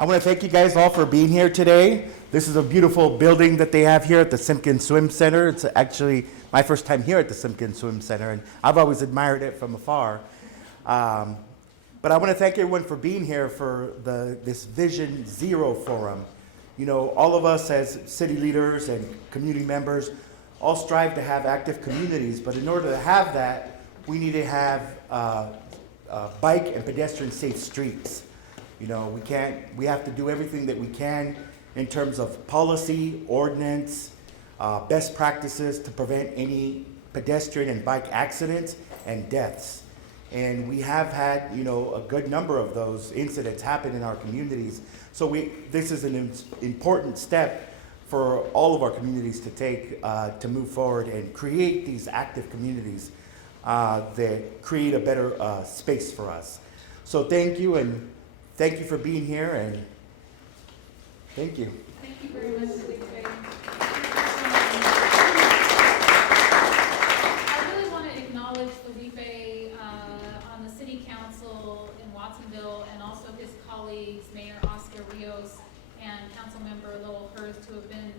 I want to thank you guys all for being here today. This is a beautiful building that they have here at the Simpkins Swim Center. It's actually my first time here at the Simpkins Swim Center, and I've always admired it from afar. But I want to thank everyone for being here for this Vision Zero Forum. You know, all of us as city leaders and community members all strive to have active communities, but in order to have that, we need to have bike and pedestrian safe streets. You know, we have to do everything that we can in terms of policy, ordinance, best practices to prevent any pedestrian and bike accidents and deaths. And we have had, you know, a good number of those incidents happen in our communities. So this is an important step for all of our communities to take to move forward and create these active communities that create a better space for us. So thank you, and thank you for being here, and thank you. Thank you very much, Felipe. I really want to acknowledge Felipe on the City Council in Watsonville, and also his colleagues, Mayor Oscar Rios and Councilmember Lowell Hurst, who have been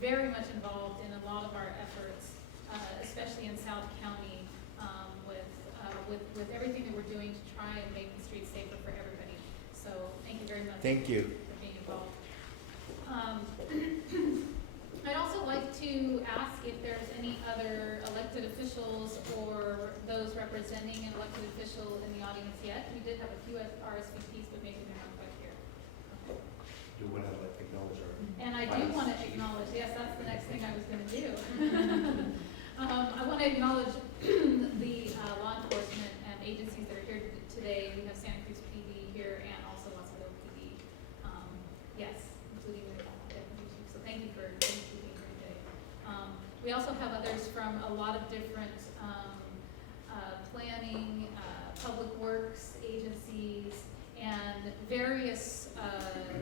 very much involved in a lot of our efforts, especially in South County, with everything that we're doing to try and make the streets safer for everybody. So thank you very much. Thank you. For being involved. I'd also like to ask if there's any other elected officials or those representing an elected official in the audience yet. We did have a few RSVPs, but maybe they're not quite here. Okay. Do want to acknowledge our And I do want to acknowledge, yes, that's the next thing I was going to do. I want to acknowledge the law enforcement and agencies that are here today. We have Santa Cruz PD here and also Watsonville PD. Yes, including the deputy. So thank you for being here today. We also have others from a lot of different planning, public works agencies, and various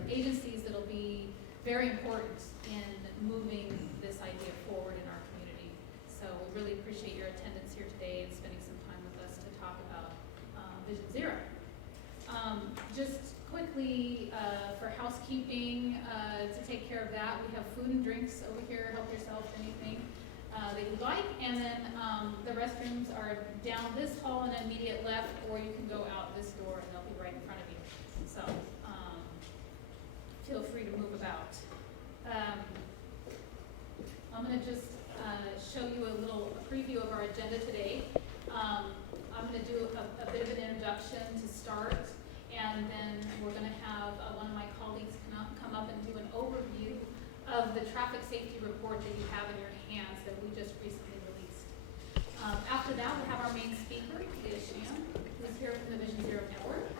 agencies that will be very important in moving this idea forward in our community. So we really appreciate your attendance here today and spending some time with us to talk about Vision Zero. Just quickly, for housekeeping, to take care of that, we have food and drinks over here. Help yourself to anything that you'd like. And then the restrooms are down this hall and immediate left, or you can go out this door and they'll be right in front of you. So feel free to move about. I'm going to just show you a little preview of our agenda today. I'm going to do a bit of an introduction to start, and then we're going to have one of my colleagues come up and do an overview of the traffic safety report that you have in your hands that we just recently released. After that, we'll have our main speaker, Leah Sham, who's here from the Vision Zero Network.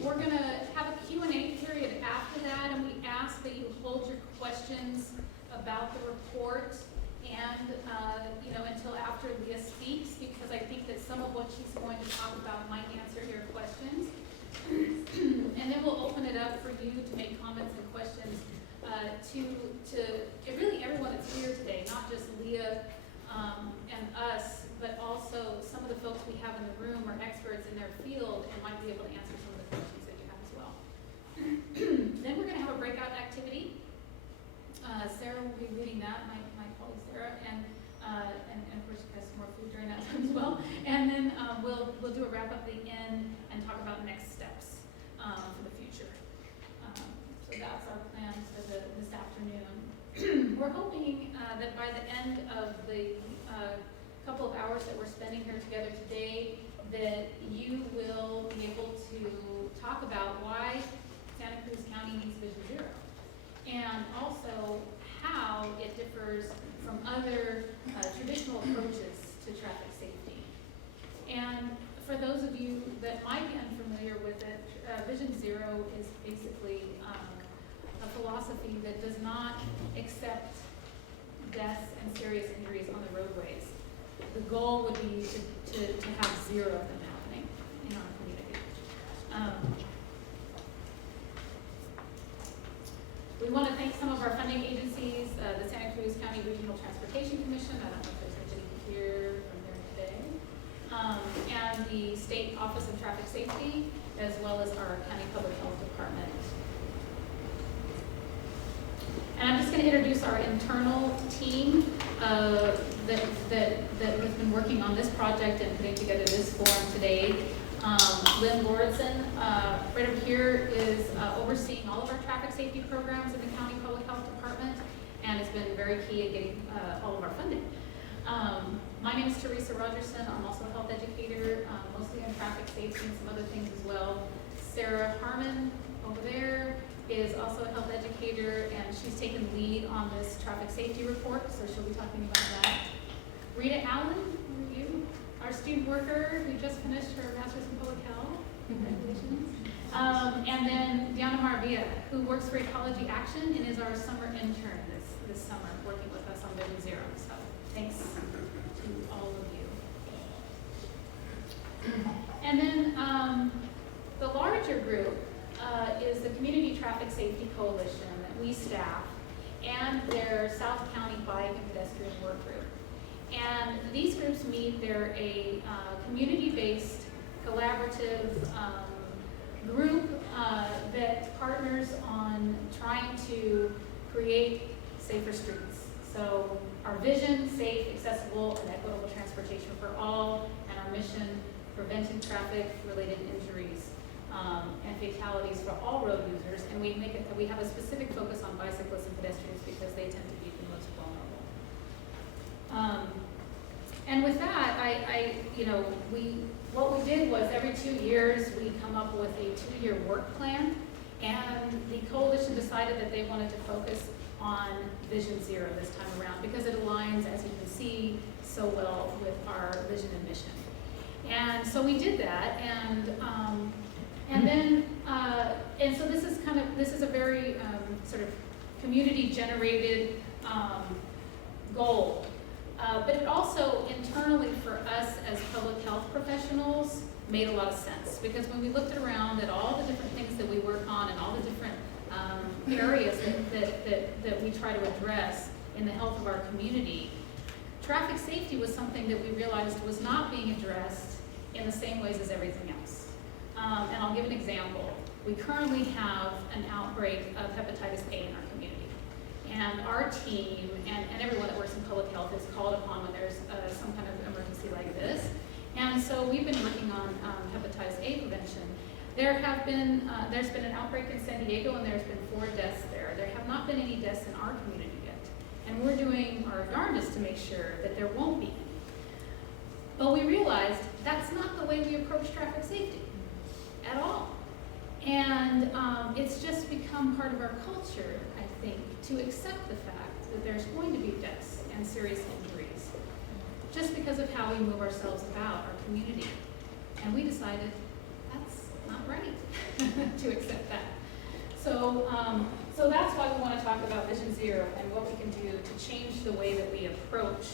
We're going to have a Q&A period after that, and we ask that you hold your questions about the report and until after Leah speaks, because I think that some of what she's going to talk about might answer your questions. And then we'll open it up for you to make comments and questions to really everyone that's here today, not just Leah and us, but also some of the folks we have in the room are experts in their field and might be able to answer some of the questions that you have as well. Then we're going to have a breakout activity. Sarah will be leading that, my colleague Sarah, and of course she has some more food during that time as well. And then we'll do a wrap up at the end and talk about next steps for the future. So that's our plan for this afternoon. We're hoping that by the end of the couple of hours that we're spending here together today, that you will be able to talk about why Santa Cruz County needs Vision Zero, and also how it differs from other traditional approaches to traffic safety. And for those of you that might be unfamiliar with it, Vision Zero is basically a philosophy that does not accept deaths and serious injuries on the roadways. The goal would be to have zero of them happening in our community. We want to thank some of our funding agencies, the Santa Cruz County Regional Transportation Commission. I don't know if there's anybody here from there today. And the State Office of Traffic Safety, as well as our county public health department. And I'm just going to introduce our internal team that has been working on this project and putting together this forum today. Lynn Lauritsen, right over here, is overseeing all of our traffic safety programs in the county public health department, and has been very key at getting all of our funding. My name is Teresa Rogerson. I'm also a health educator, mostly on traffic safety and some other things as well. Sarah Harmon over there is also a health educator, and she's taken lead on this traffic safety report, so she'll be talking about that. Rita Allen, who are you? Our student worker who just finished her master's in public health. Congratulations. And then Diana Maravilla, who works for Ecology Action and is our summer intern this summer, working with us on Vision Zero. So thanks to all of you. And then the larger group is the Community Traffic Safety Coalition that we staff, and their South County Bike and Pedestrian Work Group. And these groups meet, they're a community-based collaborative group that partners on trying to create safer streets. So our vision, safe, accessible, and equitable transportation for all, and our mission, preventing traffic-related injuries and fatalities for all road users. And we have a specific focus on bicyclists and pedestrians because they tend to be the most vulnerable. And with that, what we did was every 2 years we come up with a 2-year work plan, and the coalition decided that they wanted to focus on Vision Zero this time around because it aligns, as you can see, so well with our vision and mission. And so we did that, and so this is a very sort of community generated goal. But it also internally for us as public health professionals made a lot of sense, because when we looked around at all the different things that we work on and all the different areas that we try to address in the health of our community, traffic safety was something that we realized was not being addressed in the same ways as everything else. And I'll give an example. We currently have an outbreak of hepatitis A in our community. And our team and everyone that works in public health is called upon when there's some kind of emergency like this. And so we've been working on hepatitis A prevention. There's been an outbreak in San Diego, and there's been 4 deaths there. There have not been any deaths in our community yet. And we're doing our darndest to make sure that there won't be any. But we realized that's not the way we approach traffic safety at all. And it's just become part of our culture, I think, to accept the fact that there's going to be deaths and serious injuries just because of how we move ourselves about our community. And we decided that's not right to accept that. So that's why we want to talk about Vision Zero and what we can do to change the way that we approach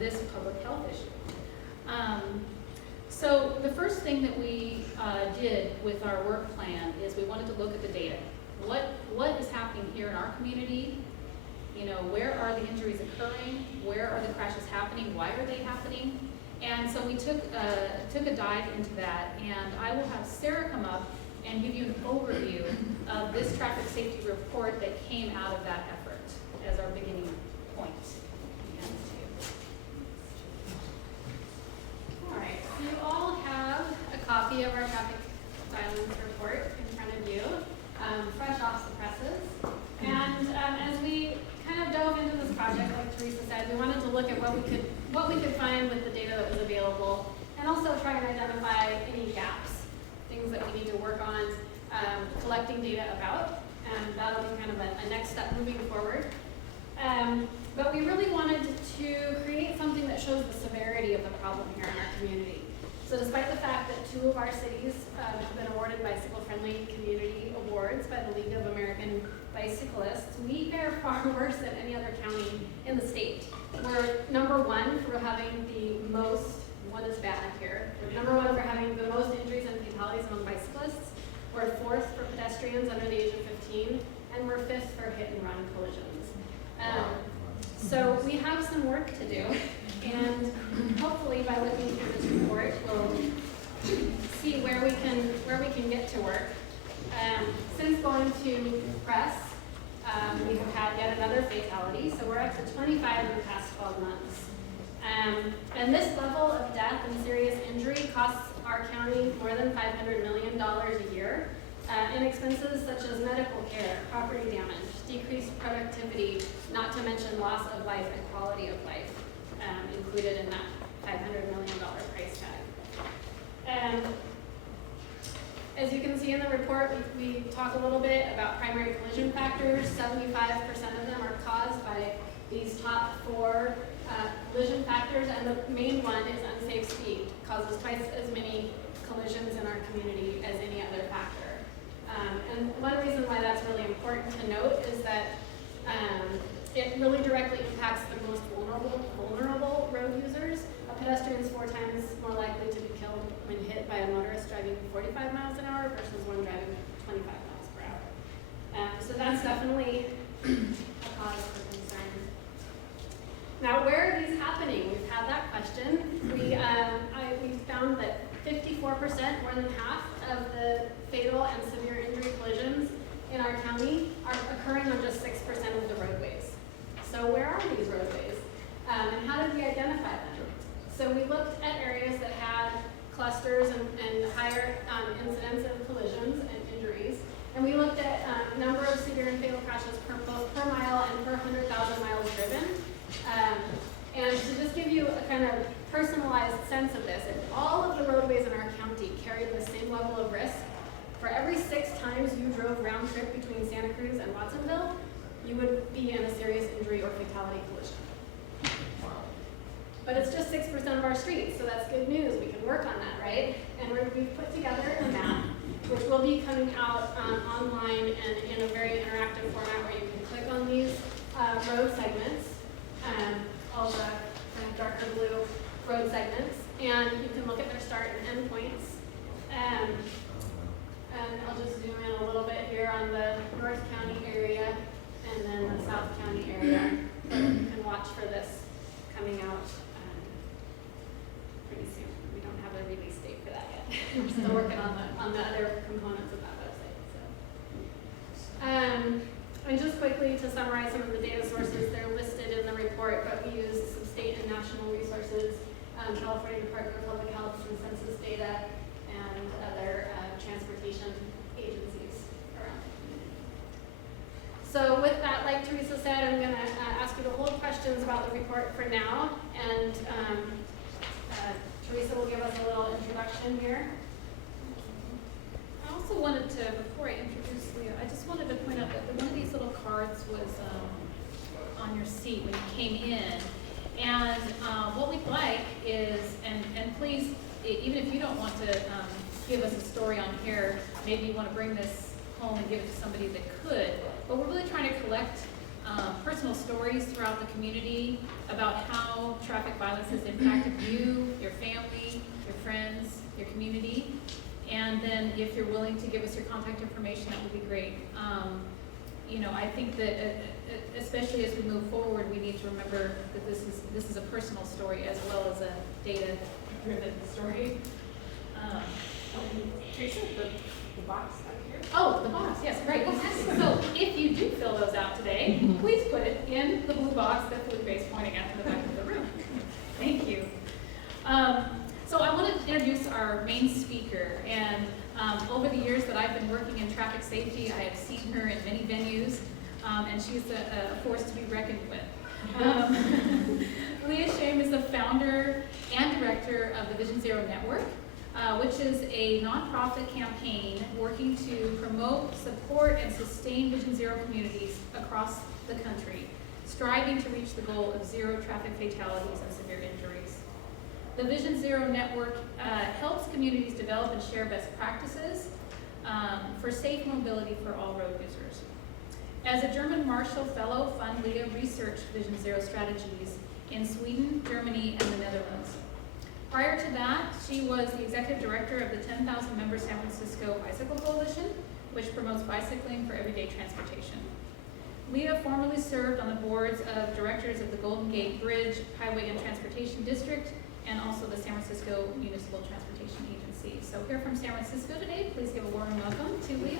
this public health issue. So the first thing that we did with our work plan is we wanted to look at the data. What is happening here in our community? Where are the injuries occurring? Where are the crashes happening? Why are they happening? And so we took a dive into that, and I will have Sarah come up and give you an overview of this traffic safety report that came out of that effort as our beginning point. All right, so you all have a copy of our traffic violence report in front of you, fresh off the presses. And as we kind of dove into this project, like Teresa said, we wanted to look at what we could find with the data that was available, and also try and identify any gaps, things that we need to work on collecting data about, and that'll be kind of a next step moving forward. But we really wanted to create something that shows the severity of the problem here in our community. So despite the fact that 2 of our cities have been awarded bicycle-friendly community awards by the League of American Bicyclists, we fare far worse than any other county in the state. We're #1 for having the most, what is bad here? We're #1 for having the most injuries and fatalities among bicyclists. We're 4th for pedestrians under the age of 15, and we're 5th for hit-and-run collisions. So we have some work to do, and hopefully by looking through this report, we'll see where we can we can get to work. Since going to press, we have had yet another fatality, so we're up to 25 in the past 12 months. And this level of death and serious injury costs our county more than $500 million a year in expenses such as medical care, property damage, decreased productivity, not to mention loss of life and quality of life included in that $500 million price tag. As you can see in the report, we talk a little bit about primary collision factors. 75% of them are caused by these top 4 collision factors, and the main one is unsafe speed. It causes twice as many collisions in our community as any other factor. And one reason why that's really important to note is that it really directly impacts the most vulnerable road users. A pedestrian is 4 times more likely to be killed when hit by a motorist driving 45 miles an hour versus one driving 25 miles per hour. So that's definitely a cause for concern. Now, where are these happening? We've had that question. We found that 54%, more than half of the fatal and severe injury collisions in our county are occurring on just 6% of the roadways. So where are these roadways? And how did we identify them? So we looked at areas that had clusters and higher incidence of collisions and injuries. And we looked at number of severe and fatal crashes both per mile and per 100,000 miles driven. And to just give you a kind of personalized sense of this, if all of the roadways in our county carried the same level of risk, for every 6 times you drove round trip between Santa Cruz and Watsonville, you would be in a serious injury or fatality collision. But it's just 6% of our streets, so that's good news. We can work on that, right? And we've put together a map, which will be coming out online and in a very interactive format where you can click on these road segments, all the kind of darker blue road segments, and you can look at their start and end points. And I'll just zoom in a little bit here on the North County area and then the South County area. So you can watch for this coming out pretty soon. We don't have a release date for that yet. We're still working on the other components of that website. So. And just quickly to summarize some of the data sources, they're listed in the report, but we use some state and national resources, California Department of Public Health, some census data, and other transportation agencies around the community. So with that, like Teresa said, I'm going to ask you to hold questions about the report for now, and Teresa will give us a little introduction here. I also wanted to, before I introduce Leah, I just wanted to point out that one of these little cards was on your seat when you came in. And what we'd like is, and please, even if you don't want to give us a story on here, maybe you want to bring this home and give it to somebody that could, but we're really trying to collect personal stories throughout the community about how traffic violence has impacted you, your family, your friends, your community. And then if you're willing to give us your contact information, that would be great. I think that especially as we move forward, we need to remember that this is a personal story as well as a data-driven story. Teresa, the box out here. Oh, the box, yes, right. So if you do fill those out today, please put it in the blue box that Felipe is pointing at in the back of the room. Thank you. So I want to introduce our main speaker, and over the years that I've been working in traffic safety, I have seen her in many venues, and she's a force to be reckoned with. Leah Shame is the founder and director of the Vision Zero Network, which is a nonprofit campaign working to promote, support, and sustain Vision Zero communities across the country, striving to reach the goal of 0 traffic fatalities and severe injuries. The Vision Zero Network helps communities develop and share best practices for safe mobility for all road users. As a German Marshall Fellow, Fund Leah researched Vision Zero strategies in Sweden, Germany, and the Netherlands. Prior to that, she was the executive director of the 10,000-member San Francisco Bicycle Coalition, which promotes bicycling for everyday transportation. Leah formerly served on the boards of directors of the Golden Gate Bridge, Highway and Transportation District, and also the San Francisco Municipal Transportation Agency. So here from San Francisco today, please give a Leah.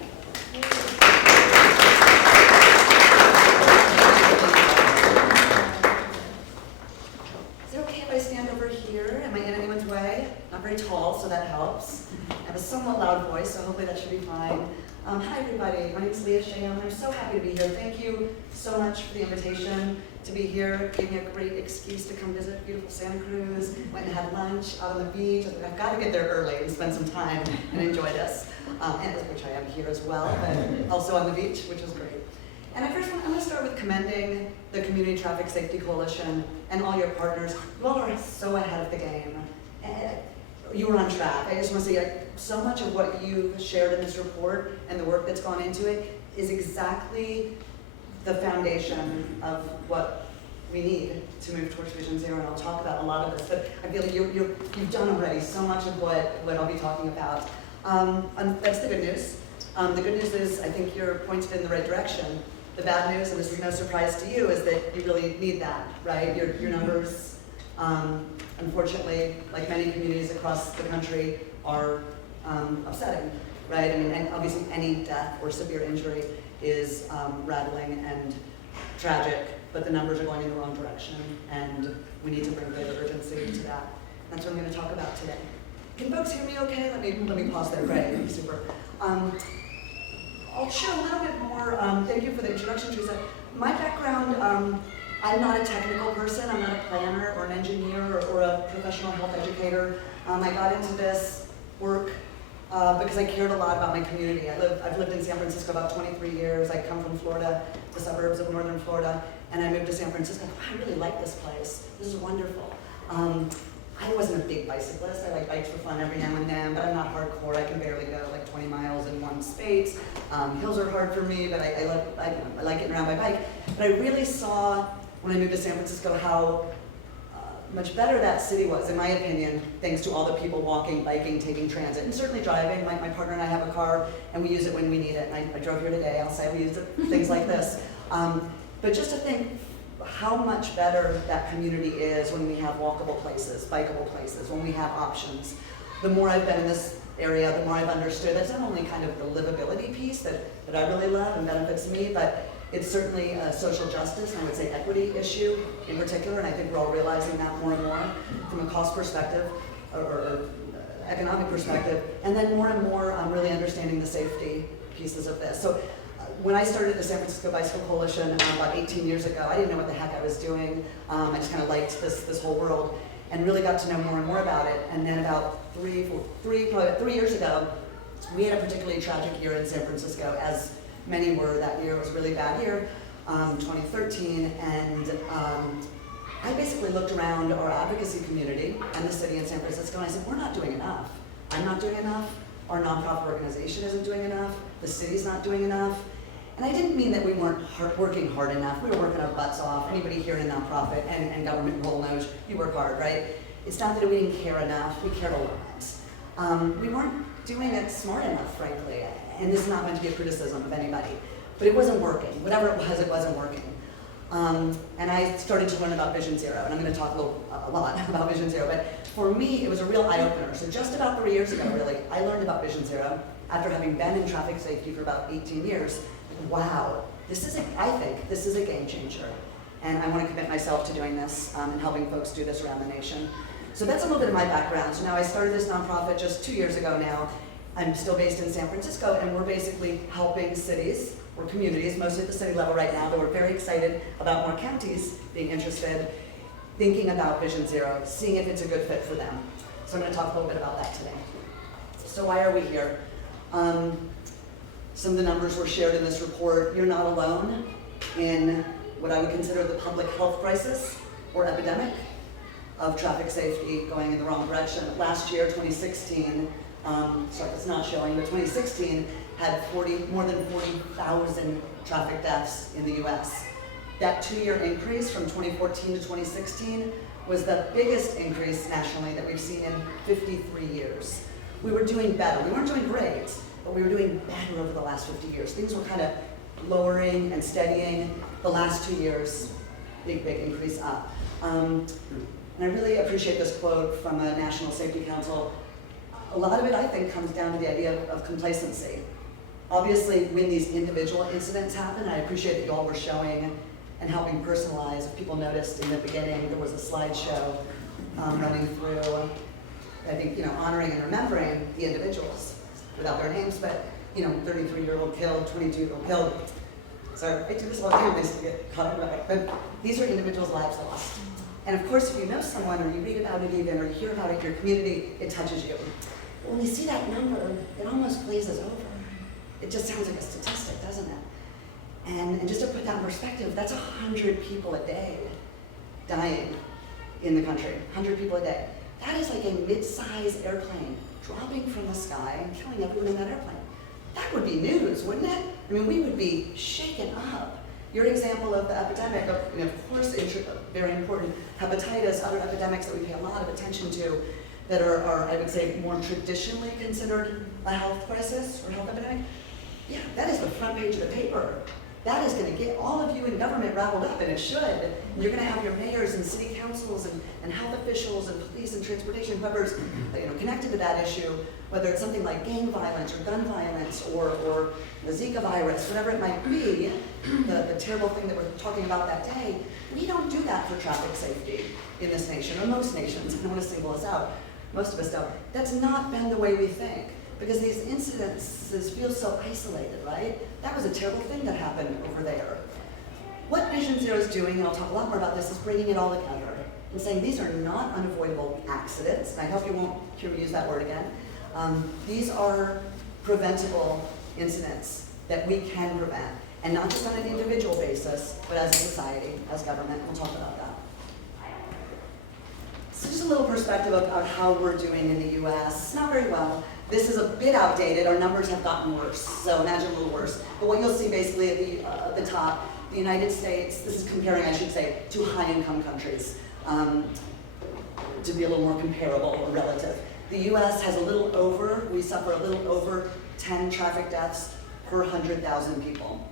Is it okay if I stand over here? Am I in anyone's way? Not very tall, so that helps. I have a somewhat loud voice, so hopefully that should be fine. Hi everybody, my name is Leah Sham. I'm so happy to be here. Thank you so much for the invitation to be here. Gave me a great excuse to come visit beautiful Santa Cruz. Went and had lunch out on the beach. I've got to get there early and spend some time and enjoy this. And which I am here as well, but also on the beach, which was great. And I'm going to start with commending the Community Traffic Safety Coalition and all your partners. You all are so ahead of the game. And you were on track. I just want to say so much of what you shared in this report and the work that's gone into it is exactly the foundation of what we need to move towards Vision Zero, and I'll talk about a lot of this, but I feel like you've done already so much of what I'll be talking about. And that's the good news. The good news is I think you're pointed in the right direction. The bad news, and this is no surprise to you, is that you really need that, right? Your numbers, unfortunately, like many communities across the country, are upsetting, right? I mean, and obviously any death or severe injury is rattling and tragic, but the numbers are going in the wrong direction, and we need to bring greater urgency to that. That's what I'm going to talk about today. Can folks hear me okay? Let me pause there. Great, super. I'll share a little bit more. Thank you for the introduction, Teresa. My background, I'm not a technical person. I'm not a planner or an engineer or a professional health educator. I got into this work because I cared a lot about my community. I've lived in San Francisco about 23 years. I come from Florida, the suburbs of northern Florida, and I moved to San Francisco. I really like this place. This is wonderful. I wasn't a big bicyclist. I like bikes for fun every now and then, but I'm not hardcore. I can barely go like 20 miles in one space. Hills are hard for me, but I like getting around my bike. But I really saw when I moved to San Francisco how much better that city was, in my opinion, thanks to all the people walking, biking, taking transit, and certainly driving. My partner and I have a car, and we use it when we need it. And I drove here today. I'll say we use it for things like this. But just to think how much better that community is when we have walkable places, bikeable places, when we have options. The more I've been in this area, the more I've understood that's not only kind of the livability piece that I really love and benefits me, but it's certainly a social justice, and I would say equity issue in particular, and I think we're all realizing that more and more from a cost perspective or economic perspective, and then more and more really understanding the safety pieces of this. So when I started the San Francisco Bicycle Coalition about 18 years ago, I didn't know what the heck I was doing. I just kind of liked this whole world and really got to know more and more about it. And then about probably 3 years ago, we had a particularly tragic year in San Francisco, as many were that year. It was a really bad year, 2013. And I basically looked around our advocacy community and the city in San Francisco, and I said, we're not doing enough. I'm not doing enough. Our nonprofit organization isn't doing enough. The city's not doing enough. And I didn't mean that we weren't working hard enough. We were working our butts off. Anybody here in a nonprofit and government role knows you work hard, right? It's not that we didn't care enough. We cared a lot. We weren't doing it smart enough, frankly. And this is not meant to be a criticism of anybody. But it wasn't working. Whatever it wasn't working. And I started to learn about Vision Zero. And I'm going to talk a lot about Vision Zero. But for me, it was a real eye-opener. So just about 3 years ago, really, I learned about Vision Zero after having been in traffic safety for about 18 years. Wow, I think this is a game changer. And I want to commit myself to doing this and helping folks do this around the nation. So that's a little bit of my background. So now I started this nonprofit just 2 years ago now. I'm still based in San Francisco, and we're basically helping cities or communities, mostly at the city level right now, but we're very excited about more counties being interested, thinking about Vision Zero, seeing if it's a good fit for them. So I'm going to talk a little bit about that today. So why are we here? Some of the numbers were shared in this report. You're not alone in what I would consider the public health crisis or epidemic of traffic safety going in the wrong direction. Last year, 2016, sorry, it's not showing, but 2016 had more than 40,000 traffic deaths in the US. That 2-year increase from 2014 to 2016 was the biggest increase nationally that we've seen in 53 years. We were doing better. We weren't doing great, but we were doing better over the last 50 years. Things were kind of lowering and steadying. The last 2 years, big increase up. And I really appreciate this quote from a National Safety Council. A lot of it, I think, comes down to the idea of complacency. Obviously, when these individual incidents happen, I appreciate that you all were showing and helping personalize. If people noticed in the beginning, there was a slideshow running through, I think, honoring and remembering the individuals without their names, but 33-year-old killed, 22-year-old killed. So I do this all the time, they still get caught up in it. But these are individuals' lives lost. And of course, if you know someone, or you read about it even, or you hear about it in your community, it touches you. But when you see that number, it almost glazes over. It just sounds like a statistic, doesn't it? And just to put that in perspective, that's 100 people a day dying in the country. 100 people a day. That is like a mid-size airplane dropping from the sky and killing everyone in that airplane. That would be news, wouldn't it? I mean, we would be shaken up. Your example of the epidemic of, of course, very important hepatitis, other epidemics that we pay a lot of attention to that are, I would say, more traditionally considered a health crisis or health epidemic. Yeah, that is the front page of the paper. That is going to get all of you in government riled up, and it should. And you're going to have your mayors and city councils and health officials and police and transportation, whoever's connected to that issue, whether it's something like gang violence or gun violence or the Zika virus, whatever it might be, the terrible thing that we're talking about that day. We don't do that for traffic safety in this nation, or most nations. I don't want to single us out. Most of us don't. That's not been the way we think. Because these incidences feel so isolated, right? That was a terrible thing that happened over there. What Vision Zero is doing, and I'll talk a lot more about this, is bringing it all together and saying these are not unavoidable accidents. And I hope you won't hear me use that word again. These are preventable incidents that we can prevent. And not just on an individual basis, but as a society, as government. We'll talk about that. So just a little perspective of how we're doing in the US. Not very well. This is a bit outdated. Our numbers have gotten worse, so imagine a little worse. But what you'll see basically at the top, the United States, this is comparing, I should say, to high-income countries, to be a little more comparable or relative. The US has we suffer a little over 10 traffic deaths per 100,000 people,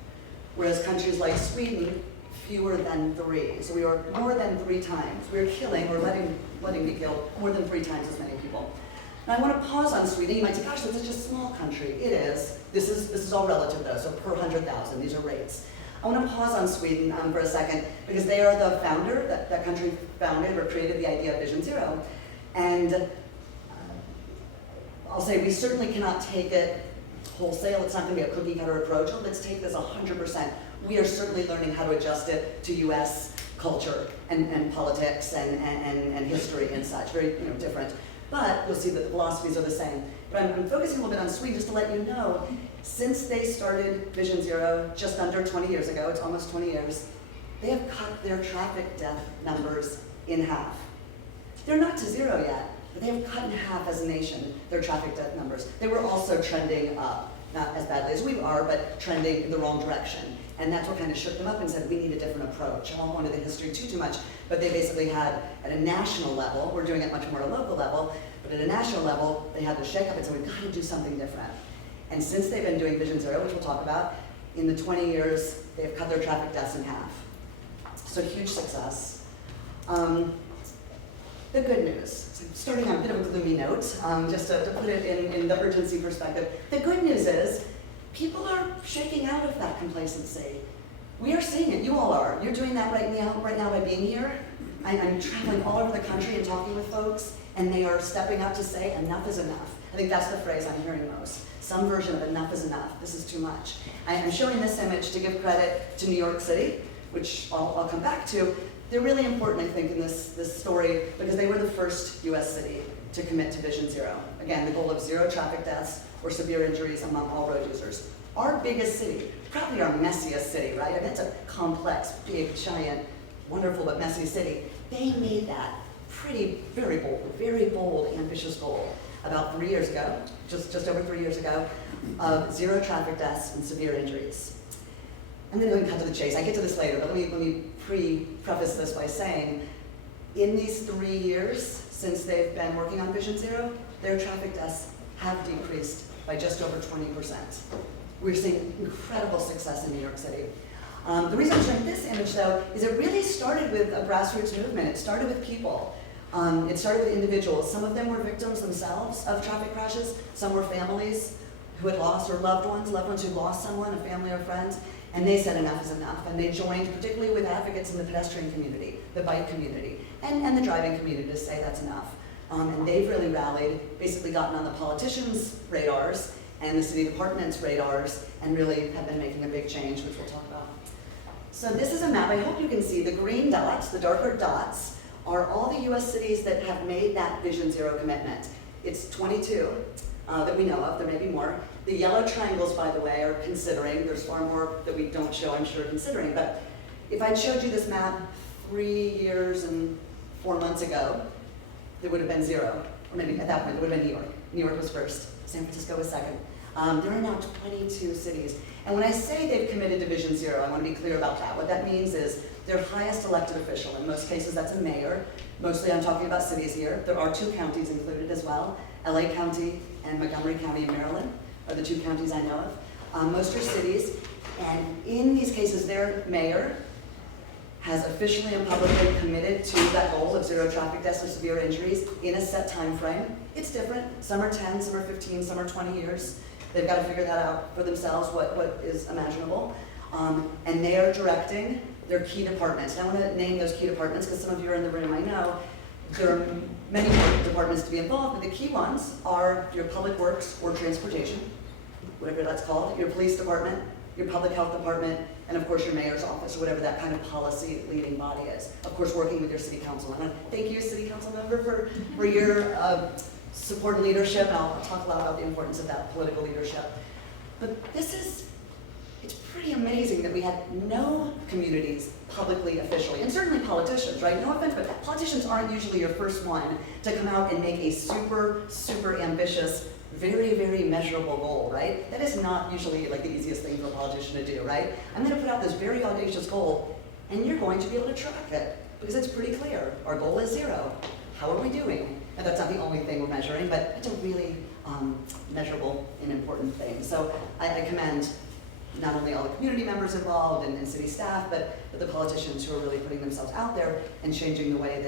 whereas countries like Sweden, fewer than 3. So we are more than 3 times. We're killing, or letting be killed, more than 3 times as many people. Now I want to pause on Sweden. You might say, gosh, that's such a small country. It is. This is all relative though, so per 100,000, these are rates. I want to pause on Sweden for a second, because they are the founder, that country founded or created the idea of Vision Zero. And I'll say we certainly cannot take it wholesale. It's not going to be a cookie cutter approach. Let's take this 100%. We are certainly learning how to adjust it to US culture and politics and history and such, very different. But you'll see that the philosophies are the same. But I'm focusing a little bit on Sweden just to let you know, since they started Vision Zero just under 20 years ago, it's almost 20 years, they have cut their traffic death numbers in half. They're not to 0 yet, but they have cut in half as a nation their traffic death numbers. They were also trending up, not as badly as we are, but trending in the wrong direction. And that's what kind of shook them up and said, we need a different approach. I won't go into the history too much, but they basically had, at a national level, we're doing it much more at a local level, but at a national level, they had to shake up and say, we've got to do something different. And since they've been doing Vision Zero, which we'll talk about, in the 20 years, they've cut their traffic deaths in half. So huge success. The good news, so starting on a bit of a gloomy note, just to put it in the urgency perspective, the good news is, people are shaking out of that complacency. We are seeing it, you all are. You're doing that right now by being here. I'm traveling all over the country and talking with folks, and they are stepping up to say, enough is enough. I think that's the phrase I'm hearing most. Some version of enough is enough, this is too much. I'm showing this image to give credit to New York City, which I'll come back to. They're really important, I think, in this story, because they were the first US city to commit to Vision Zero. Again, the goal of 0 traffic deaths or severe injuries among all road users. Our biggest city, probably our messiest city, right? I mean, it's a complex, big, giant, wonderful but messy city. They made that very bold, ambitious goal about 3 years ago, just over 3 years ago, of 0 traffic deaths and severe injuries. I'm going to cut to the chase. I get to this later, but let me preface this by saying, in these 3 years since they've been working on Vision Zero, their traffic deaths have decreased by just over 20%. We're seeing incredible success in New York City. The reason I'm showing this image, though, is it really started with a grassroots movement. It started with people. It started with individuals. Some of them were victims themselves of traffic crashes. Some were families who had lost, or loved ones who lost someone, a family or friends, and they said enough is enough. And they joined, particularly with advocates in the pedestrian community, the bike community, and the driving community to say that's enough. And they've really rallied, basically gotten on the politicians' radars and the city department's radars, and really have been making a big change, which we'll talk about. So this is a map. I hope you can see the green dots, the darker dots, are all the US cities that have made that Vision Zero commitment. It's 22 that we know of, there may be more. The yellow triangles, by the way, are considering. There's far more that we don't show, I'm sure, considering. But if I'd showed you this map 3 years and 4 months ago, there would have been 0. Or maybe at that point, it would have been New York. New York was first, San Francisco was second. There are now 22 cities. And when I say they've committed to Vision Zero, I want to be clear about that. What that means is their highest elected official, in most cases that's a mayor. Mostly I'm talking about cities here. There are 2 counties included as well. LA County and Montgomery County in Maryland are the 2 counties I know of. Most are cities, and in these cases their mayor has officially and publicly committed to that goal of 0 traffic deaths or severe injuries in a set time frame. It's different. Some are 10, some are 15, some are 20 years. They've got to figure that out for themselves, what is imaginable. And they are directing their key departments. And I want to name those key departments because some of you are in the room, I know. There are many more departments to be involved, but the key ones are your public works or transportation, whatever that's called, your police department, your public health department, and of course your mayor's office, or whatever that kind of policy leading body is. Of course, working with your city council. And thank you, city council member, for your support and leadership, and I'll talk a lot about the importance of that political leadership. But it's pretty amazing that we had no communities publicly, officially, and certainly politicians, right? No offense, but politicians aren't usually your first one to come out and make a super, super ambitious, very, very measurable goal, right? That is not usually like the easiest thing for a politician to do, right? I'm gonna put out this very audacious goal, and you're going to be able to track it, because it's pretty clear. Our goal is 0. How are we doing? And that's not the only thing we're measuring, but it's a really measurable and important thing. So I commend not only all the community members involved and city staff, but the politicians who are really putting themselves out there and changing the way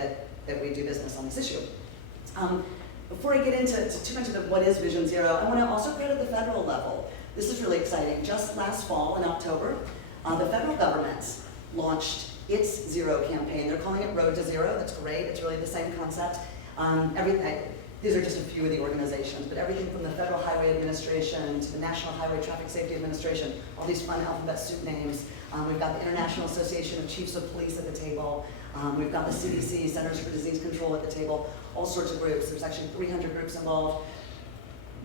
that we do business on this issue. Before I get into too much of what is Vision Zero, I want to also credit the federal level. This is really exciting. Just last fall in October, the federal government launched its Zero campaign. They're calling it Road to Zero. That's great. It's really the same concept. These are just a few of the organizations, but everything from the Federal Highway Administration to the National Highway Traffic Safety Administration, all these fun alphabet soup names. We've got the International Association of Chiefs of Police at the table. We've got the CDC, Centers for Disease Control at the table, all sorts of groups. There's actually 300 groups involved.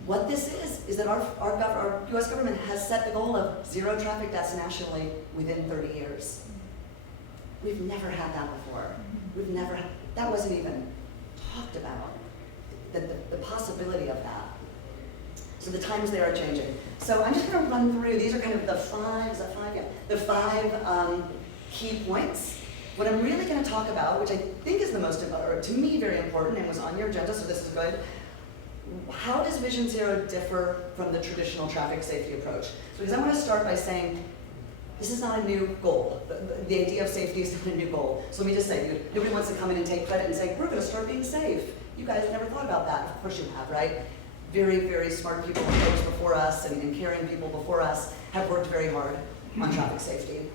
What this is that our US government has set the goal of 0 traffic deaths nationally within 30 years. We've never had that before. That wasn't even talked about. The possibility of that. So the times they are changing. So I'm just going to run through, these are kind of the 5, is that 5? Yeah. The 5 key points. What I'm really going to talk about, which I think is the most important, or to me very important, and was on your agenda, so this is good. How does Vision Zero differ from the traditional traffic safety approach? So because I want to start by saying, this is not a new goal. The idea of safety is not a new goal. So let me just say, nobody wants to come in and take credit and say, we're going to start being safe. You guys never thought about that. Of course you have, right? Very, very smart people and folks before us and caring people before us have worked very hard on traffic safety.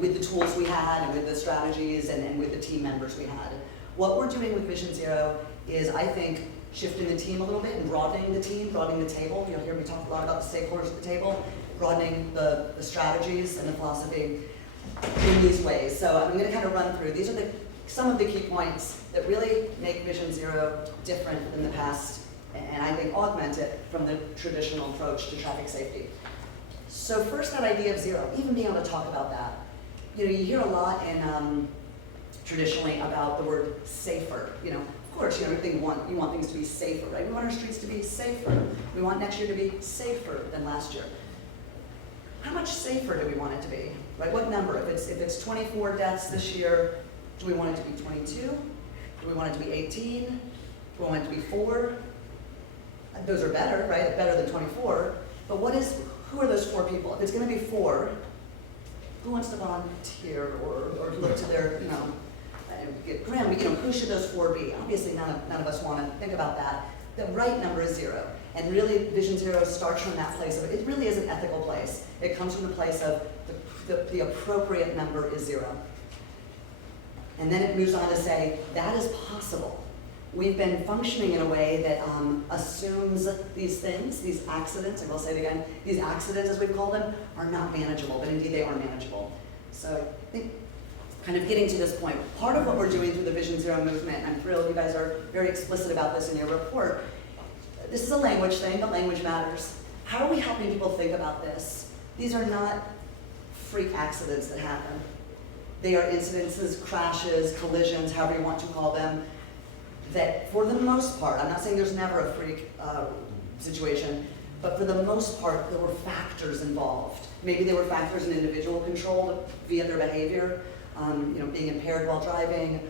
With the tools we had and with the strategies and with the team members we had. What we're doing with Vision Zero is, I think, shifting the team a little bit and broadening the team, broadening the table. You'll hear me talk a lot about the stakeholders at the table, broadening the strategies and the philosophy in these ways. So I'm going to kind of run through. These are some of the key points that really make Vision Zero different than the past, and I think augment it from the traditional approach to traffic safety. So first, that idea of 0, even being able to talk about that. You hear a lot in traditionally about the word safer. Of course, everything you want things to be safer, right? We want our streets to be safer. We want next year to be safer than last year. How much safer do we want it to be? Right? What number? If it's 24 deaths this year, do we want it to be 22? Do we want it to be 18? Do we want it to be 4? Those are better, right? Better than 24. But who are those 4 people? If it's going to be 4, who wants to volunteer or look to their, get grim? Who should those 4 be? Obviously, none of us want to think about that. The right number is 0. And really, Vision Zero starts from that place of, it really is an ethical place. It comes from the place of the appropriate number is 0. And then it moves on to say, that is possible. We've been functioning in a way that assumes these things, these accidents, and I'll say it again, these accidents, as we've called them, are not manageable, but indeed they are manageable. So I think kind of getting to this point, part of what we're doing through the Vision Zero movement, I'm thrilled you guys are very explicit about this in your report. This is a language thing, but language matters. How are we helping people think about this? These are not freak accidents that happen. They are incidences, crashes, collisions, however you want to call them, that for the most part, I'm not saying there's never a freak situation, but for the most part, there were factors involved. Maybe there were factors in individual control via their behavior, being impaired while driving.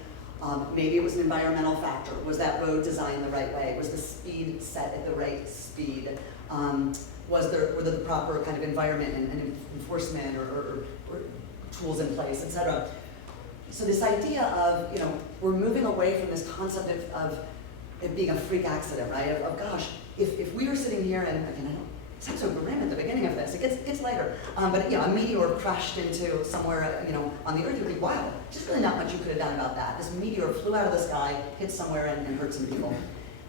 Maybe it was an environmental factor. Was that road designed the right way? Was the speed set at the right speed? Were there the proper kind of environment and enforcement or tools in place, et cetera? So this idea of, we're moving away from this concept of it being a freak accident, right? Of gosh, if we were sitting here and, again, I don't sound so grim at the beginning of this, it gets lighter, but a meteor crashed into somewhere, on the earth, you'd be, wow, there's really not much you could have done about that. This meteor flew out of the sky, hit somewhere and hurt some people.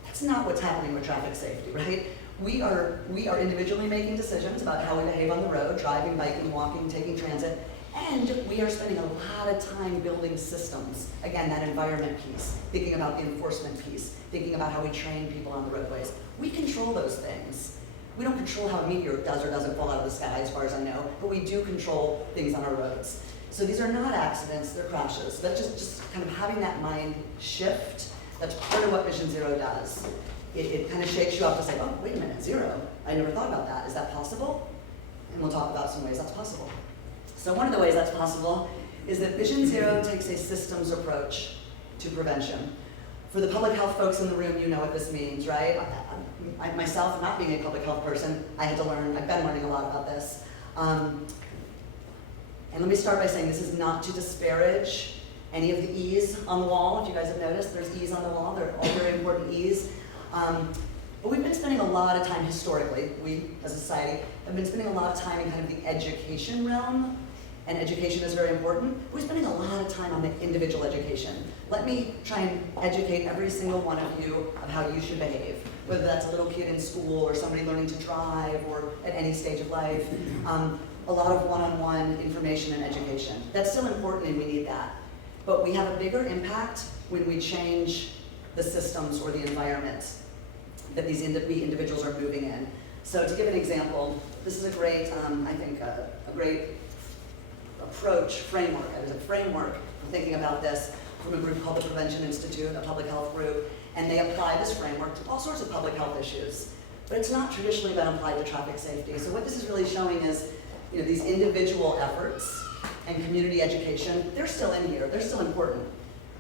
That's not what's happening with traffic safety, right? We are individually making decisions about how we behave on the road, driving, biking, walking, taking transit, and we are spending a lot of time building systems. Again, that environment piece, thinking about the enforcement piece, thinking about how we train people on the roadways. We control those things. We don't control how a meteor does or doesn't fall out of the sky, as far as I know, but we do control things on our roads. So these are not accidents, they're crashes. That's just kind of having that mind shift. That's part of what Vision Zero does. It kind of shakes you up to say, oh, wait a minute, 0. I never thought about that. Is that possible? And we'll talk about some ways that's possible. So one of the ways that's possible is that Vision Zero takes a systems approach to prevention. For the public health folks in the room, you know what this means, right? I myself, not being a public health person, I've been learning a lot about this. And let me start by saying this is not to disparage any of the E's on the wall. If you guys have noticed, there's E's on the wall. They're all very important E's. But we've been spending a lot of time historically, we as a society have been spending a lot of time in kind of the education realm, and education is very important. We're spending a lot of time on the individual education. Let me try and educate every single one of you of how you should behave, whether that's a little kid in school or somebody learning to drive or at any stage of life. A lot of one-on-one information and education. That's still important and we need that. But we have a bigger impact when we change the systems or the environments that we individuals are moving in. So to give an example, this is a great, I think, a great framework. It was a framework for thinking about this from a group called the Prevention Institute, a public health group, and they apply this framework to all sorts of public health issues. But it's not traditionally been applied to traffic safety. So what this is really showing is, these individual efforts and community education, they're still in here, they're still important.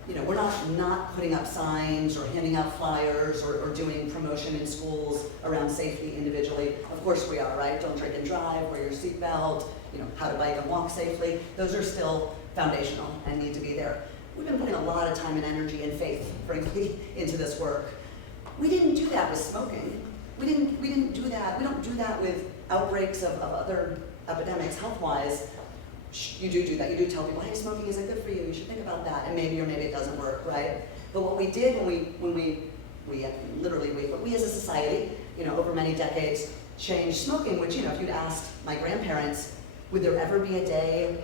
We're not putting up signs or handing out flyers or doing promotion in schools around safety individually. Of course we are, right? Don't drink and drive, wear your seatbelt, how to bike and walk safely. Those are still foundational and need to be there. We've been putting a lot of time and energy and faith, frankly, into this work. We didn't do that with smoking. We didn't do that. We don't do that with outbreaks of other epidemics health-wise. You do that. You do tell people, hey, smoking isn't good for you. You should think about that. And maybe or maybe it doesn't work, right? But what we did when we as a society, over many decades, changed smoking, which, if you'd asked my grandparents, would there ever be a day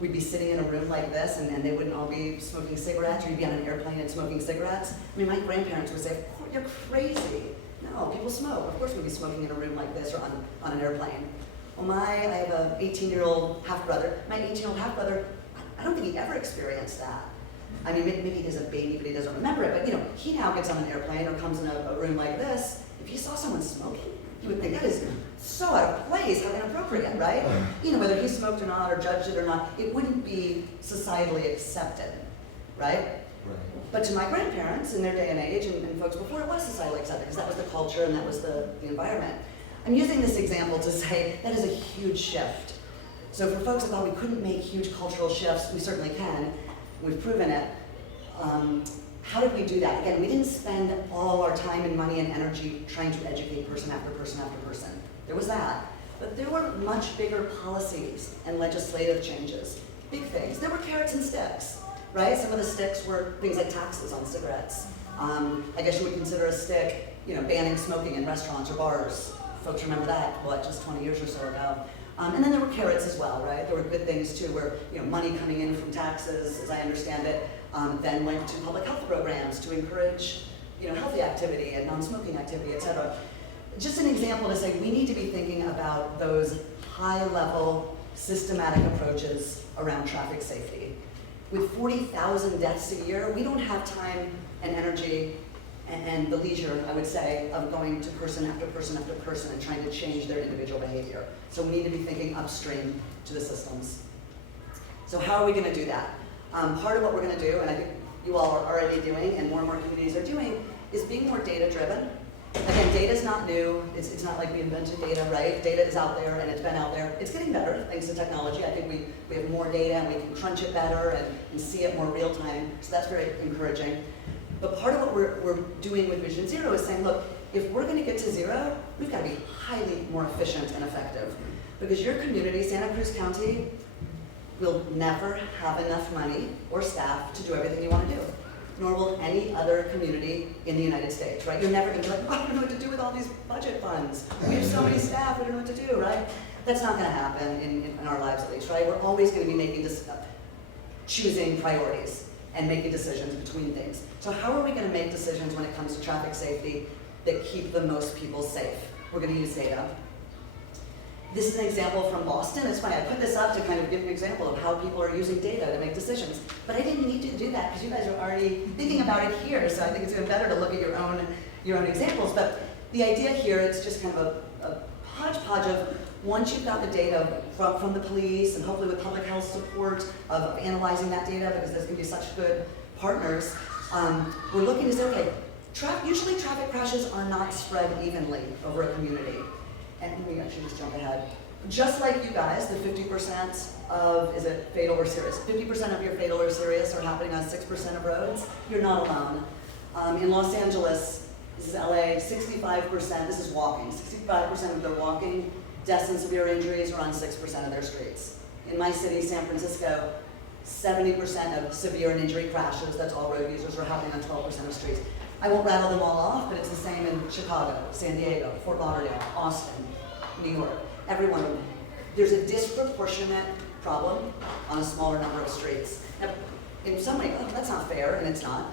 we'd be sitting in a room like this and they wouldn't all be smoking cigarettes, or you'd be on an airplane and smoking cigarettes? I mean, my grandparents would say, of course, you're crazy. No, people smoke. Of course we'd be smoking in a room like this or on an airplane. Well, I have an 18-year-old half-brother. My 18-year-old half-brother, I don't think he ever experienced that. I mean, maybe he was a baby, but he doesn't remember it. But, he now gets on an airplane or comes in a room like this. If he saw someone smoking, he would think that is so out of place, how inappropriate, right? Whether he smoked or not or judged it or not, it wouldn't be societally accepted, right? Right. But to my grandparents in their day and age and folks before, it was societally accepted because that was the culture and that was the environment. I'm using this example to say that is a huge shift. So for folks that thought we couldn't make huge cultural shifts, we certainly can. We've proven it. how did we do that? Again, we didn't spend all our time and money and energy trying to educate person after person after person. There was that. But there were much bigger policies and legislative changes, big things. There were carrots and sticks, right? Some of the sticks were things like taxes on cigarettes. I guess you would consider a stick, banning smoking in restaurants or bars. Folks remember that, just 20 years or so ago. And then there were carrots as well, right? There were good things too, where money coming in from taxes, as I understand it, then went to public health programs to encourage healthy activity and non-smoking activity, et cetera. Just an example to say we need to be thinking about those high-level systematic approaches around traffic safety. With 40,000 deaths a year, we don't have time and energy and the leisure, I would say, of going to person after person after person and trying to change their individual behavior. So we need to be thinking upstream to the systems. So how are we going to do that? Part of what we're going to do, and I think you all are already doing, and more communities are doing, is being more data-driven. Again, data is not new. It's not like we invented data, right? Data is out there, and it's been out there. It's getting better thanks to technology. I think we have more data, and we can crunch it better and see it more real time. So that's very encouraging. But part of what we're doing with Vision Zero is saying, look, if we're going to get to zero, we've got to be highly more efficient and effective. Because your community, Santa Cruz County, will never have enough money or staff to do everything you want to do. Nor will any other community in the United States, right? You're never going to be like, oh, I don't know what to do with all these budget funds. We have so many staff, we don't know what to do, right? That's not going to happen in our lives at least, right? We're always going to be making this, choosing priorities and making decisions between things. So how are we going to make decisions when it comes to traffic safety that keep the most people safe? We're going to use data. This is an example from Boston. It's funny, I put this up to kind of give an example of how people are using data to make decisions. But I didn't need to do that because you guys are already thinking about it here, so I think it's even better to look at your own examples. But the idea here, it's just kind of a hodgepodge of once you've got the data from the police and hopefully with public health support of analyzing that data, because there's going to be such good partners, we're looking to say, okay, usually traffic crashes are not spread evenly over a community. And let me actually just jump ahead. Just like you guys, the 50% of, is it fatal or serious? 50% of your fatal or serious are happening on 6% of roads. You're not alone. In Los Angeles, this is LA, 65%, this is walking, 65% of their walking deaths and severe injuries are on 6% of their streets. In my city, San Francisco, 70% of severe and injury crashes, that's all road users, are happening on 12% of streets. I won't rattle them all off, but it's the same in Chicago, San Diego, Fort Lauderdale, Austin, New York, every one of them. There's a disproportionate problem on a smaller number of streets. Now, in some ways, oh, that's not fair, and it's not.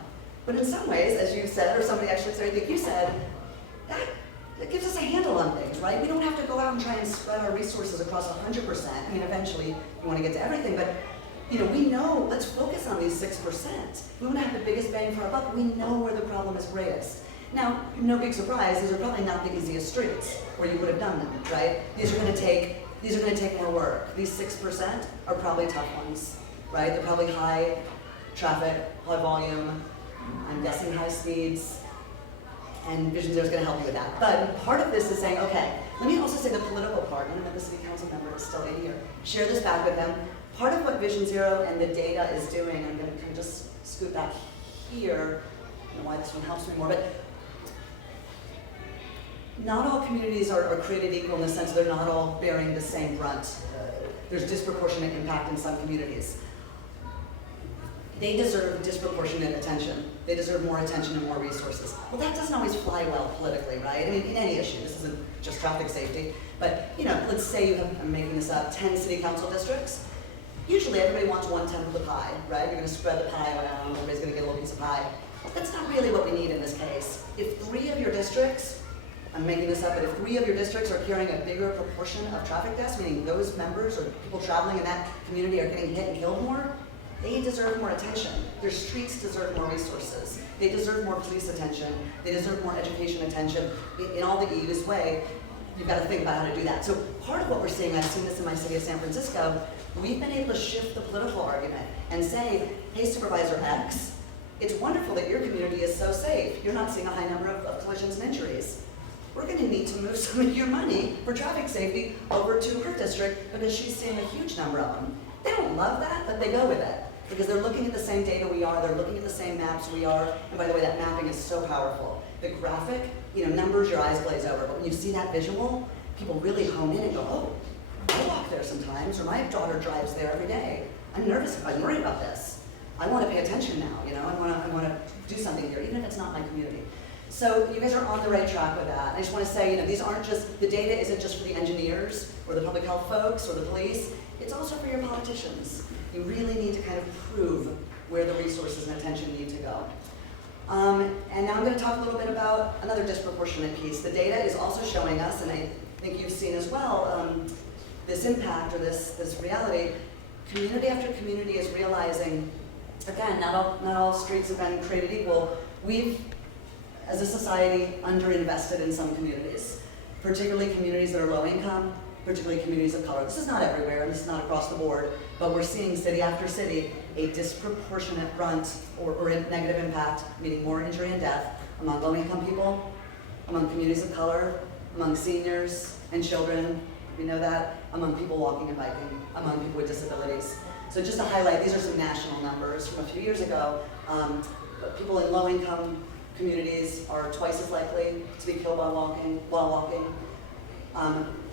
But in some ways, as you said, or somebody actually said, I think you said, that gives us a handle on things, right? We don't have to go out and try and spread our resources across 100%. I mean, eventually, you want to get to everything, but we know, let's focus on these 6%. We want to have the biggest bang for our buck. We know where the problem is greatest. Now, no big surprise, these are probably not the easiest streets where you would have done them, right? These are going to take more work. These 6% are probably tough ones, right? They're probably high traffic, high volume, I'm guessing high speeds, and Vision Zero is going to help you with that. But part of this is saying, okay, let me also say the political part, and the city council member is still in here. Share this back with them. Part of what Vision Zero and the data is doing, I'm going to kind of just scoot back here. I don't know why this one helps me more, but not all communities are created equal in the sense they're not all bearing the same brunt. There's disproportionate impact in some communities. They deserve disproportionate attention. They deserve more attention and more resources. Well, that doesn't always fly well politically, right? I mean, in any issue, this isn't just traffic safety, but let's say you have, I'm making this up, 10 city council districts. Usually everybody wants 1/10 of the pie, right? You're going to spread the pie around, everybody's going to get a little piece of pie. That's not really what we need in this case. If 3 of your districts, I'm making this up, but if 3 of your districts are carrying a bigger proportion of traffic deaths, meaning those members or people traveling in that community are getting hit and killed more, they deserve more attention. Their streets deserve more resources. They deserve more police attention. They deserve more education attention. In all the easiest way, you've got to think about how to do that. So part of what we're seeing, I've seen this in my city of San Francisco, we've been able to shift the political argument and say, hey, Supervisor X, it's wonderful that your community is so safe. You're not seeing a high number of collisions and injuries. We're going to need to move some of your money for traffic safety over to her district because she's seeing a huge number of them. They don't love that, but they go with it. because they're looking at the same data we are, they're looking at the same maps we are, and by the way, that mapping is so powerful. The graphic, numbers, your eyes glaze over, but when you see that visual, people really hone in and go, oh, I walk there sometimes, or my daughter drives there every day. I'm nervous, I'm worried about this. I want to pay attention now, I want to do something here, even if it's not my community. So you guys are on the right track with that. I just want to say, these aren't just, the data isn't just for the engineers or the public health folks or the police, it's also for your politicians. You really need to kind of prove where the resources and attention need to go. And now I'm going to talk a little bit about another disproportionate piece. The data is also showing us, and I think you've seen as well, this impact or this reality. Community after community is realizing, again, not all streets have been created equal. We've, as a society, underinvested in some communities, particularly communities that are low income, particularly communities of color. This is not everywhere, and this is not across the board, but we're seeing city after city a disproportionate brunt or a negative impact, meaning more injury and death among low income people, among communities of color, among seniors and children, we know that, among people walking and biking, among people with disabilities. So just to highlight, these are some national numbers from a few years ago. People in low income communities are twice as likely to be killed while walking.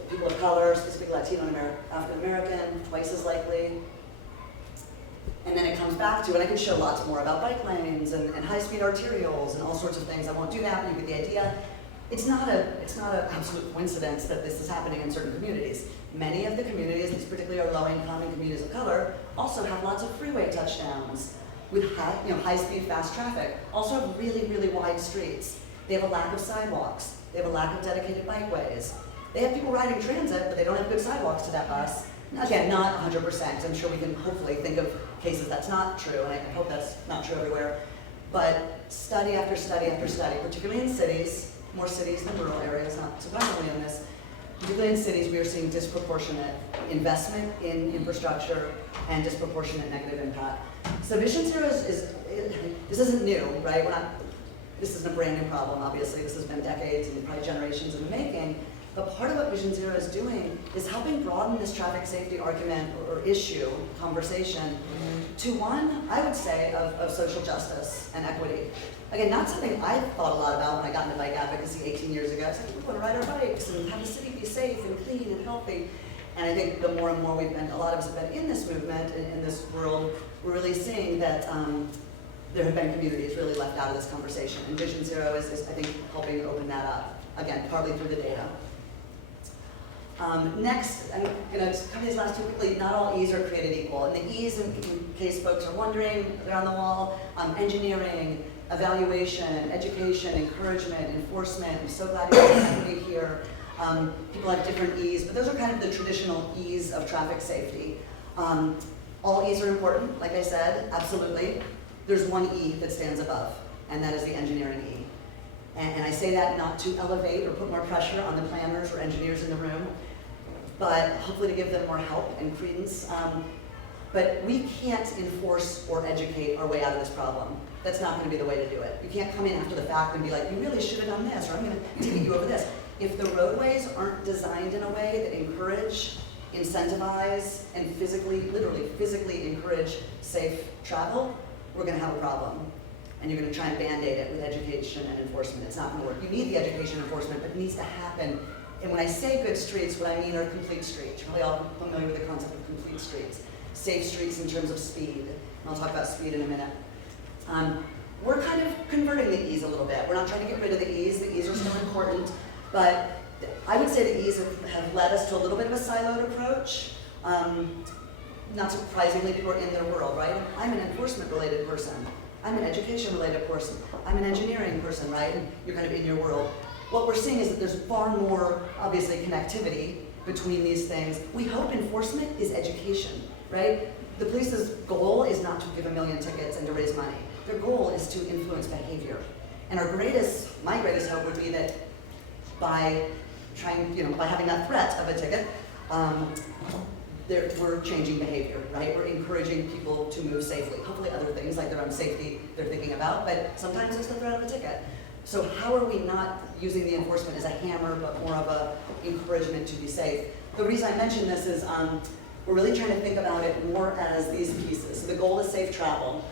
People of color, specifically African American, twice as likely. And then it comes back to, and I can show lots more about bike lanes and high-speed arterials and all sorts of things. I won't do that, but you get the idea. It's not an absolute coincidence that this is happening in certain communities. Many of the communities, these particularly are low-income and communities of color, also have lots of freeway touchdowns with high-speed, fast traffic. Also have really, really wide streets. They have a lack of sidewalks. They have a lack of dedicated bikeways. They have people riding transit, but they don't have good sidewalks to that bus. Again, not 100%. I'm sure we can hopefully think of cases that's not true, and I hope that's not true everywhere. But study after study after study, particularly in cities, more cities than rural areas, not surprisingly in this, particularly in cities, we are seeing disproportionate investment in infrastructure and disproportionate negative impact. So Vision Zero this isn't new, right? This isn't a brand new problem, obviously. This has been decades and probably generations in the making. But part of what Vision Zero is doing is helping broaden this traffic safety argument or issue, conversation, to one, I would say, of social justice and equity. Again, not something I thought a lot about when I got into bike advocacy 18 years ago. It's like, we want to ride our bikes and have the city be safe and clean and healthy. And I think the more and more a lot of us have been in this movement, in this world, we're really seeing that there have been communities really left out of this conversation. And Vision Zero is I think, helping open that up. Again, partly through the data. Next, I'm going to cover these last two quickly. Not all E's are created equal. And the E's, in case folks are wondering, they're on the wall. Engineering, evaluation, education, encouragement, enforcement. I'm so glad you're equity here. People have different E's, but those are kind of the traditional E's of traffic safety. All E's are important, like I said, absolutely. There's one E that stands above, and that is the engineering E. And I say that not to elevate or put more pressure on the planners or engineers in the room, but hopefully to give them more help and credence. But we can't enforce or educate our way out of this problem. That's not going to be the way to do it. You can't come in after the fact and be like, you really should have done this, or I'm going to take you over this. If the roadways aren't designed in a way that encourage, incentivize, and literally physically encourage safe travel, we're going to have a problem. And you're going to try and band-aid it with education and enforcement. It's not going to work. You need the education and enforcement, but it needs to happen. And when I say good streets, what I mean are complete streets. You're probably all familiar with the concept of complete streets. Safe streets in terms of speed. And I'll talk about speed in a minute. We're kind of converting the E's a little bit. We're not trying to get rid of the E's. The E's are still important. But I would say the E's have led us to a little bit of a siloed approach. Not surprisingly, people are in their world, right? I'm an enforcement-related person. I'm an education-related person. I'm an engineering person, right? And you're kind of in your world. What we're seeing is that there's far more, obviously, connectivity between these things. We hope enforcement is education, right? The police's goal is not to give 1 million tickets and to raise money. Their goal is to influence behavior. And my greatest hope would be that by having that threat of a ticket, we're changing behavior, right? We're encouraging people to move safely. Hopefully other things like their own safety they're thinking about, but sometimes it's the threat of a ticket. So how are we not using the enforcement as a hammer, but more of a encouragement to be safe? The reason I mention this is We're really trying to think about it more as these pieces. So the goal is safe travel.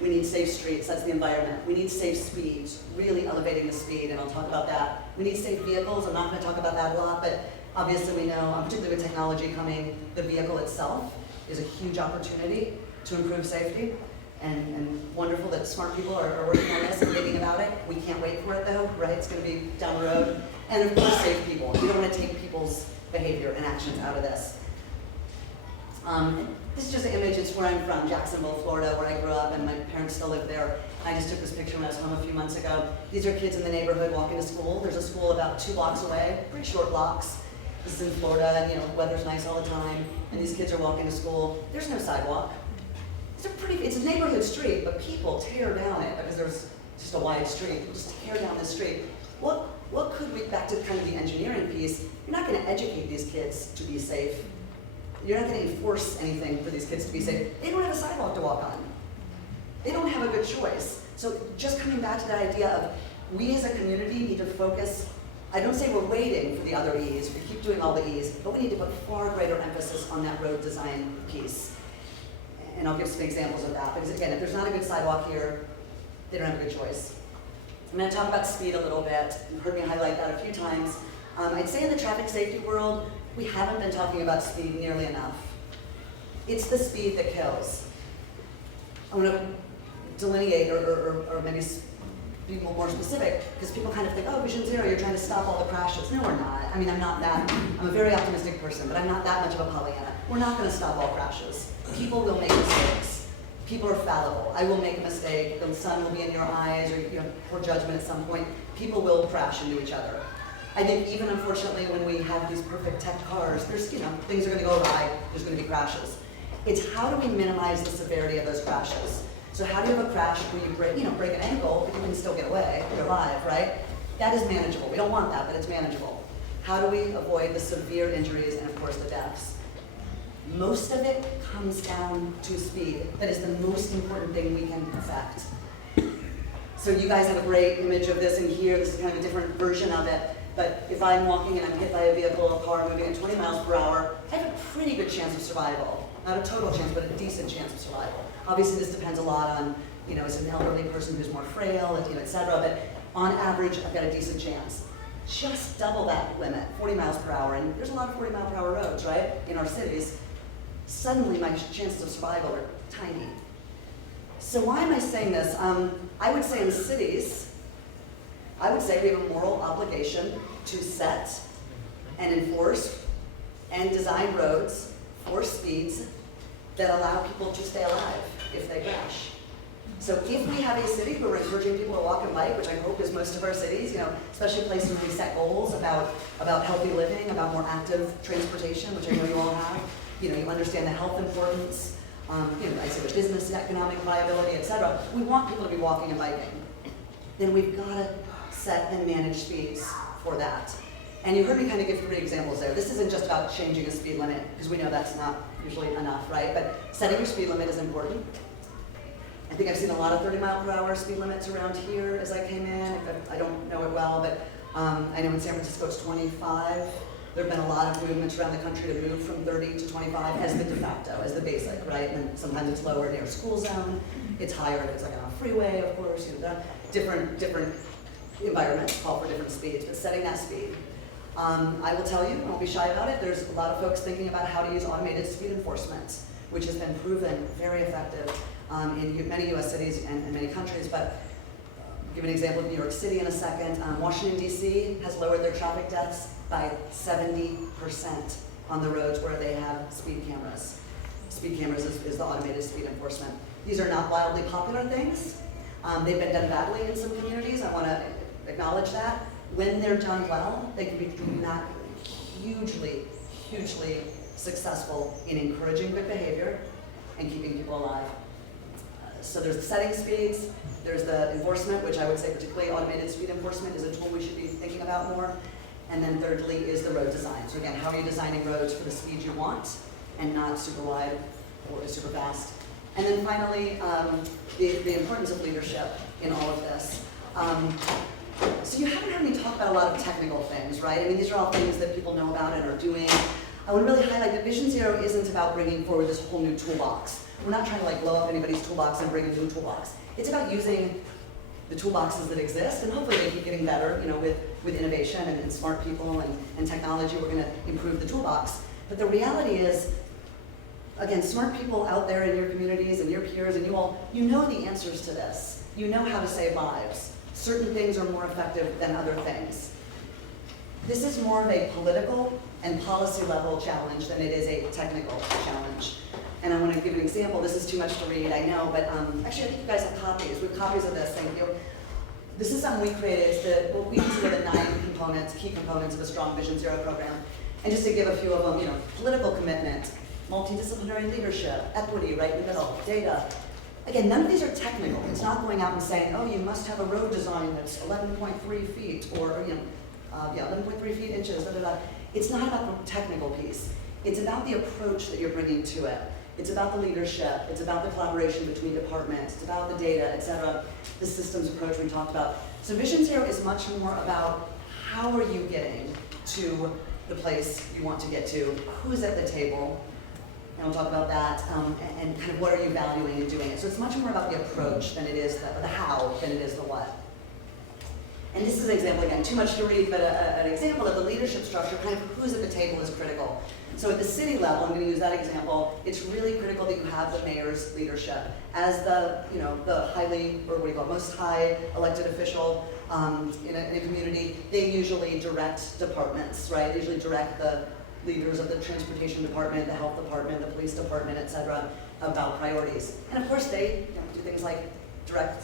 We need safe streets, that's the environment. We need safe speeds, really elevating the speed, and I'll talk about that. We need safe vehicles, I'm not gonna talk about that a lot, but obviously we know, particularly with technology coming, the vehicle itself is a huge opportunity to improve safety. And wonderful that smart people are working on this and thinking about it. We can't wait for it though, right? It's gonna be down the road. And of course, safe people. We don't wanna take people's behavior and actions out of this. This is just an image, it's where I'm from, Jacksonville, Florida, where I grew up, and my parents still live there. I just took this picture when I was home a few months ago. These are kids in the neighborhood walking to school. There's a school about 2 blocks away, pretty short blocks. This is in Florida, and you know, weather's nice all the time, and these kids are walking to school. There's no sidewalk. It's a neighborhood street, but people tear down it because there's just a wide street. Just tear down this street. What could we, back to kind of the engineering piece, you're not gonna educate these kids to be safe. You're not gonna enforce anything for these kids to be safe. They don't have a sidewalk to walk on. They don't have a good choice. So just coming back to that idea of we as a community need to focus, I don't say we're waiting for the other E's, we keep doing all the E's, but we need to put far greater emphasis on that road design piece. And I'll give some examples of that, because again, if there's not a good sidewalk here, they don't have a good choice. I'm gonna talk about speed a little bit. You've heard me highlight that a few times. I'd say in the traffic safety world, we haven't been talking about speed nearly enough. It's the speed that kills. I want to delineate or maybe be more specific, because people kind of think, oh, Vision Zero, you're trying to stop all the crashes. No, we're not. I mean, I'm a very optimistic person, but I'm not that much of a Pollyanna. We're not going to stop all crashes. People will make mistakes. People are fallible. I will make a mistake. The sun will be in your eyes, or poor judgment at some point. People will crash into each other. I think even unfortunately when we have these perfect tech cars, there's, things are gonna go awry, there's gonna be crashes. It's how do we minimize the severity of those crashes? So how do you have a crash where you break an ankle, but you can still get away, you're alive, right? That is manageable. We don't want that, but it's manageable. How do we avoid the severe injuries and of course the deaths? Most of it comes down to speed. That is the most important thing we can affect. So you guys have a great image of this in here. This is kind of a different version of it. But if I'm walking and I'm hit by a vehicle, a car moving at 20 miles per hour, I have a pretty good chance of survival. Not a total chance, but a decent chance of survival. Obviously, this depends a lot on, is it an elderly person who's more frail, et cetera, but on average, I've got a decent chance. Just double that limit, 40 miles per hour, and there's a lot of 40 mile per hour roads, right, in our cities. Suddenly, my chances of survival are tiny. So why am I saying this? I would say in cities, I would say we have a moral obligation to set and enforce and design roads for speeds that allow people to stay alive if they crash. So if we have a city where we're encouraging people to walk and bike, which I hope is most of our cities, especially places where we set goals about healthy living, about more active transportation, which I know you all have, you understand the health importance, I say the business and economic viability, et cetera. We want people to be walking and biking. Then we've got to set and manage speeds for that. And you heard me kind of give 3 examples there. This isn't just about changing a speed limit, because we know that's not usually enough, right? But setting your speed limit is important. I think I've seen a lot of 30 mile per hour speed limits around here as I came in. I don't know it well, but I know in San Francisco it's 25. There have been a lot of movements around the country to move from 30 to 25 as the de facto, as the basic, right? And then sometimes it's lower near a school zone. It's higher if it's like on a freeway, of course. Different environments call for different speeds, but setting that speed. I will tell you, I won't be shy about it, there's a lot of folks thinking about how to use automated speed enforcement, which has been proven very effective in many US cities and many countries, but I'll give an example of New York City in a second. Washington, D.C. has lowered their traffic deaths by 70% on the roads where they have speed cameras. Speed cameras is the automated speed enforcement. These are not wildly popular things. They've been done badly in some communities. I want to acknowledge that. When they're done well, they can be not hugely successful in encouraging good behavior and keeping people alive. So there's the setting speeds, there's the enforcement, which I would say particularly automated speed enforcement is a tool we should be thinking about more. And then thirdly is the road design. So again, how are you designing roads for the speed you want and not super wide or super fast? And then finally, the importance of leadership in all of this. So you haven't heard me talk about a lot of technical things, right? I mean, these are all things that people know about and are doing. I would really highlight that Vision Zero isn't about bringing forward this whole new toolbox. We're not trying to like blow up anybody's toolbox and bring a new toolbox. It's about using the toolboxes that exist, and hopefully they keep getting better, you know, with innovation and smart people and technology. We're gonna improve the toolbox. But the reality is, again, smart people out there in your communities and your peers and you all, you know the answers to this. You know how to save lives. Certain things are more effective than other things. This is more of a political and policy level challenge than it is a technical challenge. And I want to give an example. This is too much to read, I know, but actually I think you guys have copies. We have copies of this, thank you. This is something we created. It's what we consider the 9 components, key components of a strong Vision Zero program. And just to give a few of them, you know, political commitment, multidisciplinary leadership, equity, right in the middle, data. Again, none of these are technical. It's not going out and saying, oh, you must have a road design that's 11.3 feet, or, you know, 11.3 feet inches, da, da, da. It's not about the technical piece. It's about the approach that you're bringing to it. It's about the leadership. It's about the collaboration between departments. It's about the data, et cetera. The systems approach we talked about. So Vision Zero is much more about how are you getting to the place you want to get to, who's at the table, and we'll talk about that, and kind of what are you valuing in doing it. So it's much more about the approach than it is the how than it is the what. And this is an example, again, too much to read, but an example of the leadership structure, kind of who's at the table is critical. So at the city level, I'm going to use that example, it's really critical that you have the mayor's leadership. As the, you know, the highly, or what do you call it, most high elected official in a community, they usually direct departments, right? They usually direct the leaders of the transportation department, the health department, the police department, et cetera, about priorities. And of course they, you know, do things like direct,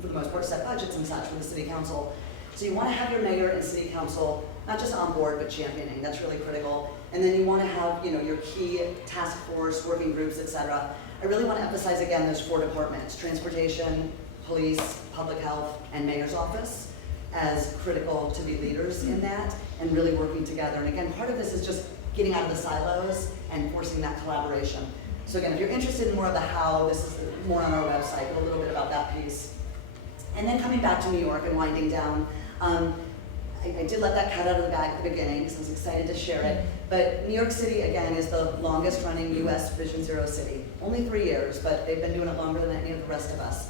for the most part, set budgets and such for the city council. So you want to have your mayor and city council not just on board, but championing. That's really critical. And then you want to have, you know, your key task force, working groups, et cetera. I really want to emphasize again those 4 departments: transportation, police, public health, and mayor's office, as critical to be leaders in that and really working together. And again, part of this is just getting out of the silos and forcing that collaboration. So again, if you're interested in more of the how, this is more on our website, but a little bit about that piece. And then coming back to New York and winding down, I did let that cut out of the bag at the beginning because I was excited to share it. But New York City, again, is the longest running US Vision Zero city. Only 3 years, but they've been doing it longer than any of the rest of us.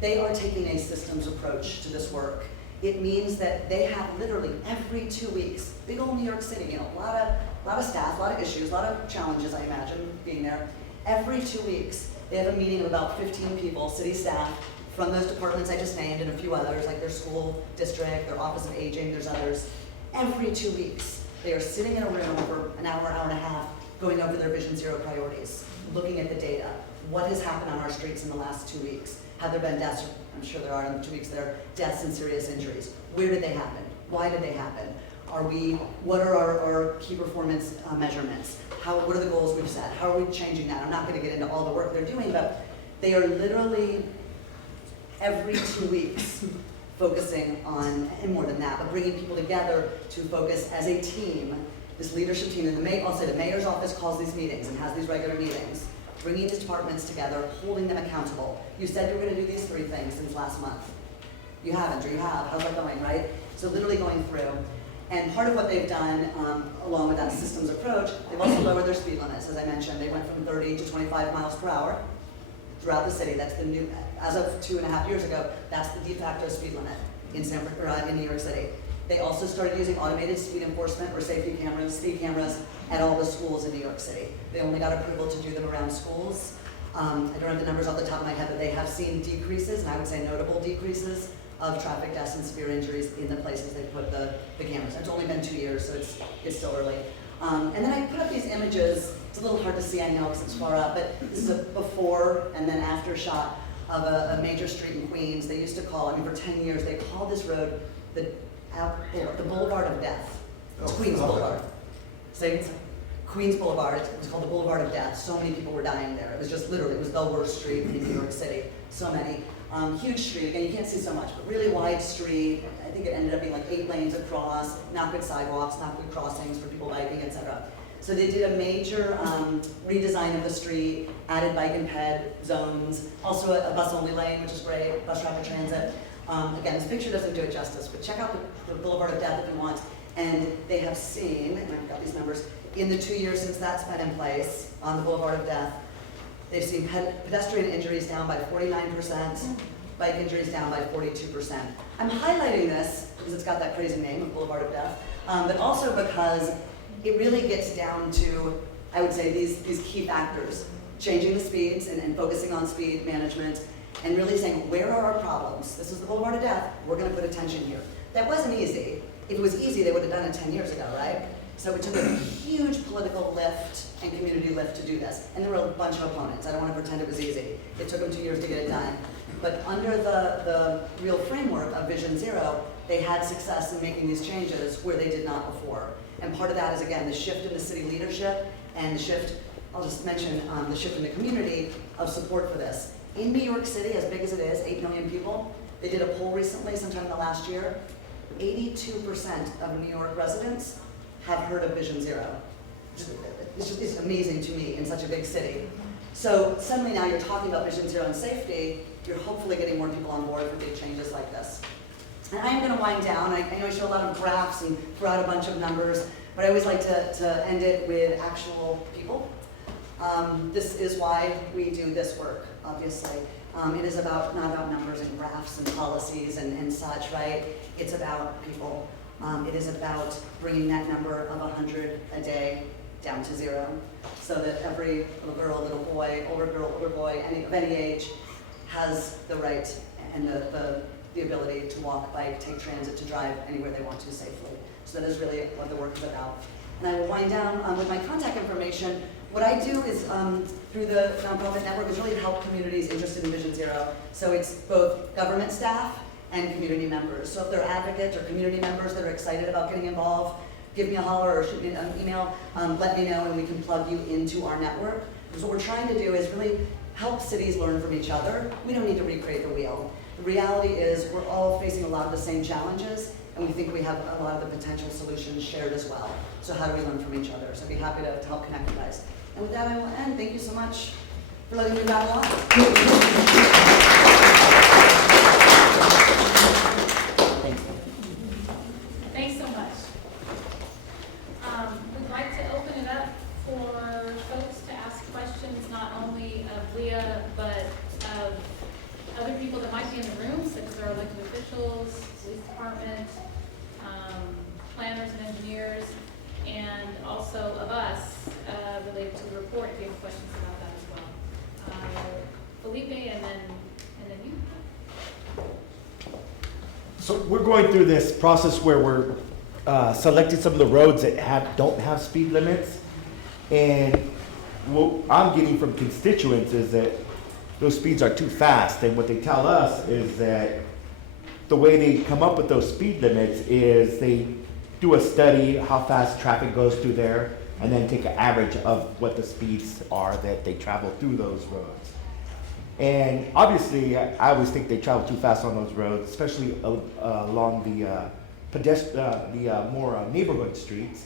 They are taking a systems approach to this work. It means that they have literally every 2 weeks, big old New York City, you know, a lot of staff, a lot of issues, a lot of challenges, I imagine, being there. Every 2 weeks, they have a meeting of about 15 people, city staff, from those departments I just named and a few others, like their school district, their Office of Aging, there's others. Every 2 weeks, they are sitting in a room for an hour, hour and a half, going over their Vision Zero priorities, looking at the data. What has happened on our streets in the last 2 weeks? Have there been deaths? I'm sure there are in the 2 weeks there are deaths and serious injuries. Where did they happen? Why did they happen? What are our key performance measurements? What are the goals we've set? How are we changing that? I'm not going to get into all the work they're doing, but they are literally every 2 weeks focusing on, and more than that, but bringing people together to focus as a team, this leadership team. And I'll say the mayor's office calls these meetings and has these regular meetings, bringing these departments together, holding them accountable. You said you were going to do these 3 things since last month. You haven't, or you have. How's that going, right? So literally going through. And part of what they've done, along with that systems approach, they've also lowered their speed limits. As I mentioned, they went from 30 to 25 miles per hour throughout the city. That's the new, as of 2.5 years ago, that's the de facto speed limit in New York City. They also started using automated speed enforcement or safety cameras, speed cameras, at all the schools in New York City. They only got approval to do them around schools. I don't have the numbers off the top of my head, but they have seen decreases, and I would say notable decreases, of traffic deaths and severe injuries in the places they put the cameras. It's only been 2 years, so it's still early. And then I put up these images. It's a little hard to see, I know, because it's far up, but this is a before and then after shot of a major street in Queens. They used to call, for 10 years, they called this road the Boulevard of Death. It's Queens Boulevard. Queens Boulevard, it was called the Boulevard of Death. So many people were dying there. It was just literally, it was the worst street in New York City. So many. Huge street, again, you can't see so much, but really wide street. I think it ended up being like 8 lanes across, not good sidewalks, not good crossings for people biking, etc. So they did a major redesign of the street, added bike and ped zones, also a bus-only lane, which is great, bus rapid transit. Again, this picture doesn't do it justice, but check out the Boulevard of Death if you want. And they have seen, and I've got these numbers, in the 2 years since that's been in place on the Boulevard of Death, they've seen pedestrian injuries down by 49%, bike injuries down by 42%. I'm highlighting this because it's got that crazy name of Boulevard of Death, but also because it really gets down to, I would say, these key factors. Changing the speeds and focusing on speed management and really saying, where are our problems? This is the Boulevard of Death, we're gonna put attention here. That wasn't easy. If it was easy, they would have done it 10 years ago, right? So it took a huge political lift and community lift to do this. And there were a bunch of opponents. I don't want to pretend it was easy. It took them 2 years to get it done. But under the real framework of Vision Zero, they had success in making these changes where they did not before. And part of that is, again, the shift in the city leadership and the shift, I'll just mention the shift in the community of support for this. In New York City, as big as it is, 8 million people, they did a poll recently, sometime in the last year, 82% of New York residents have heard of Vision Zero. It's amazing to me in such a big city. So suddenly now you're talking about Vision Zero and safety, you're hopefully getting more people on board for big changes like this. And I am going to wind down. I know I show a lot of graphs and throw out a bunch of numbers, but I always like to end it with actual people. This is why we do this work, obviously. It is not about numbers and graphs and policies and such, right? It's about people. It is about bringing that number of 100 a day down to 0, so that every little girl, little boy, older girl, older boy, of any age, has the right and the ability to walk, bike, take transit, to drive anywhere they want to safely. So that is really what the work is about. And I will wind down with my contact information. What I do is, through the nonprofit network, is really help communities interested in Vision Zero. So it's both government staff and community members. So if they're advocates or community members that are excited about getting involved, give me a holler or shoot me an email, let me know and we can plug you into our network. Because what we're trying to do is really help cities learn from each other. We don't need to recreate the wheel. The reality is we're all facing a lot of the same challenges, and we think we have a lot of the potential solutions shared as well. So how do we learn from each other? So I'd be happy to help connect you guys. And with that, I will end. Thank you so much for letting me babble on. Thanks so much. We'd like to open it up for folks to ask questions, not only of Leah, but of other people that might be in the room, such as our elected officials, police department, planners and engineers, and also of us, related to the report, if you have questions about that as well. Felipe, and then you. So we're going through this process where we're selecting some of the roads that don't have speed limits. And what I'm getting from constituents is that those speeds are too fast. And what they tell us is that the way they come up with those speed limits is they do a study how fast traffic goes through there, and then take an average of what the speeds are that they travel through those roads. And obviously, I always think they travel too fast on those roads, especially along the more neighborhood streets.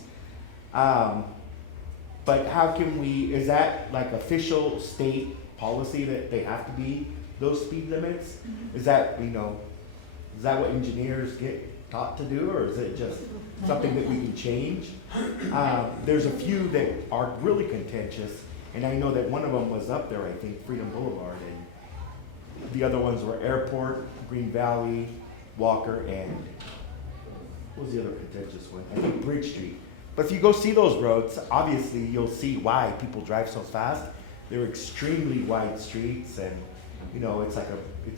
But how can we, is that like official state policy that they have to be those speed limits? Is that, is that what engineers get taught to do, or is it just something that we can change? There's a few that are really contentious, and I know that one of them was up there, I think, Freedom Boulevard, and the other ones were Airport, Green Valley, Walker, and what was the other contentious one? I think Bridge Street. But if you go see those roads, obviously you'll see why people drive so fast. They're extremely wide streets, and it's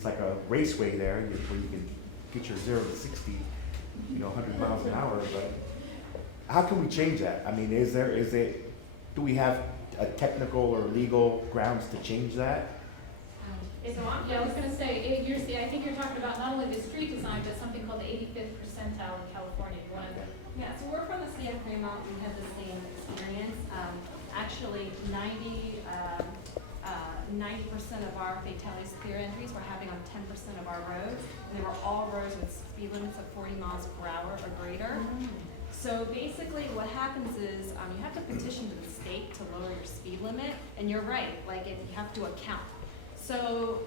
like a raceway there where you can get your 0 to 60, 100 miles an hour. But how can we change that? I mean, do we have a technical or legal grounds to change that? Yeah, I was going to say, I think you're talking about not only the street design, but something called the 85th percentile in California. You want to? Yeah, so we're from the city of Fremont. We have the same experience. Actually, 90% of our fatalities, clear injuries, were happening on 10% of our roads. And they were all roads with speed limits of 40 miles per hour or greater. So basically what happens is you have to petition to the state to lower your speed limit. And you're right, like if you have to account. So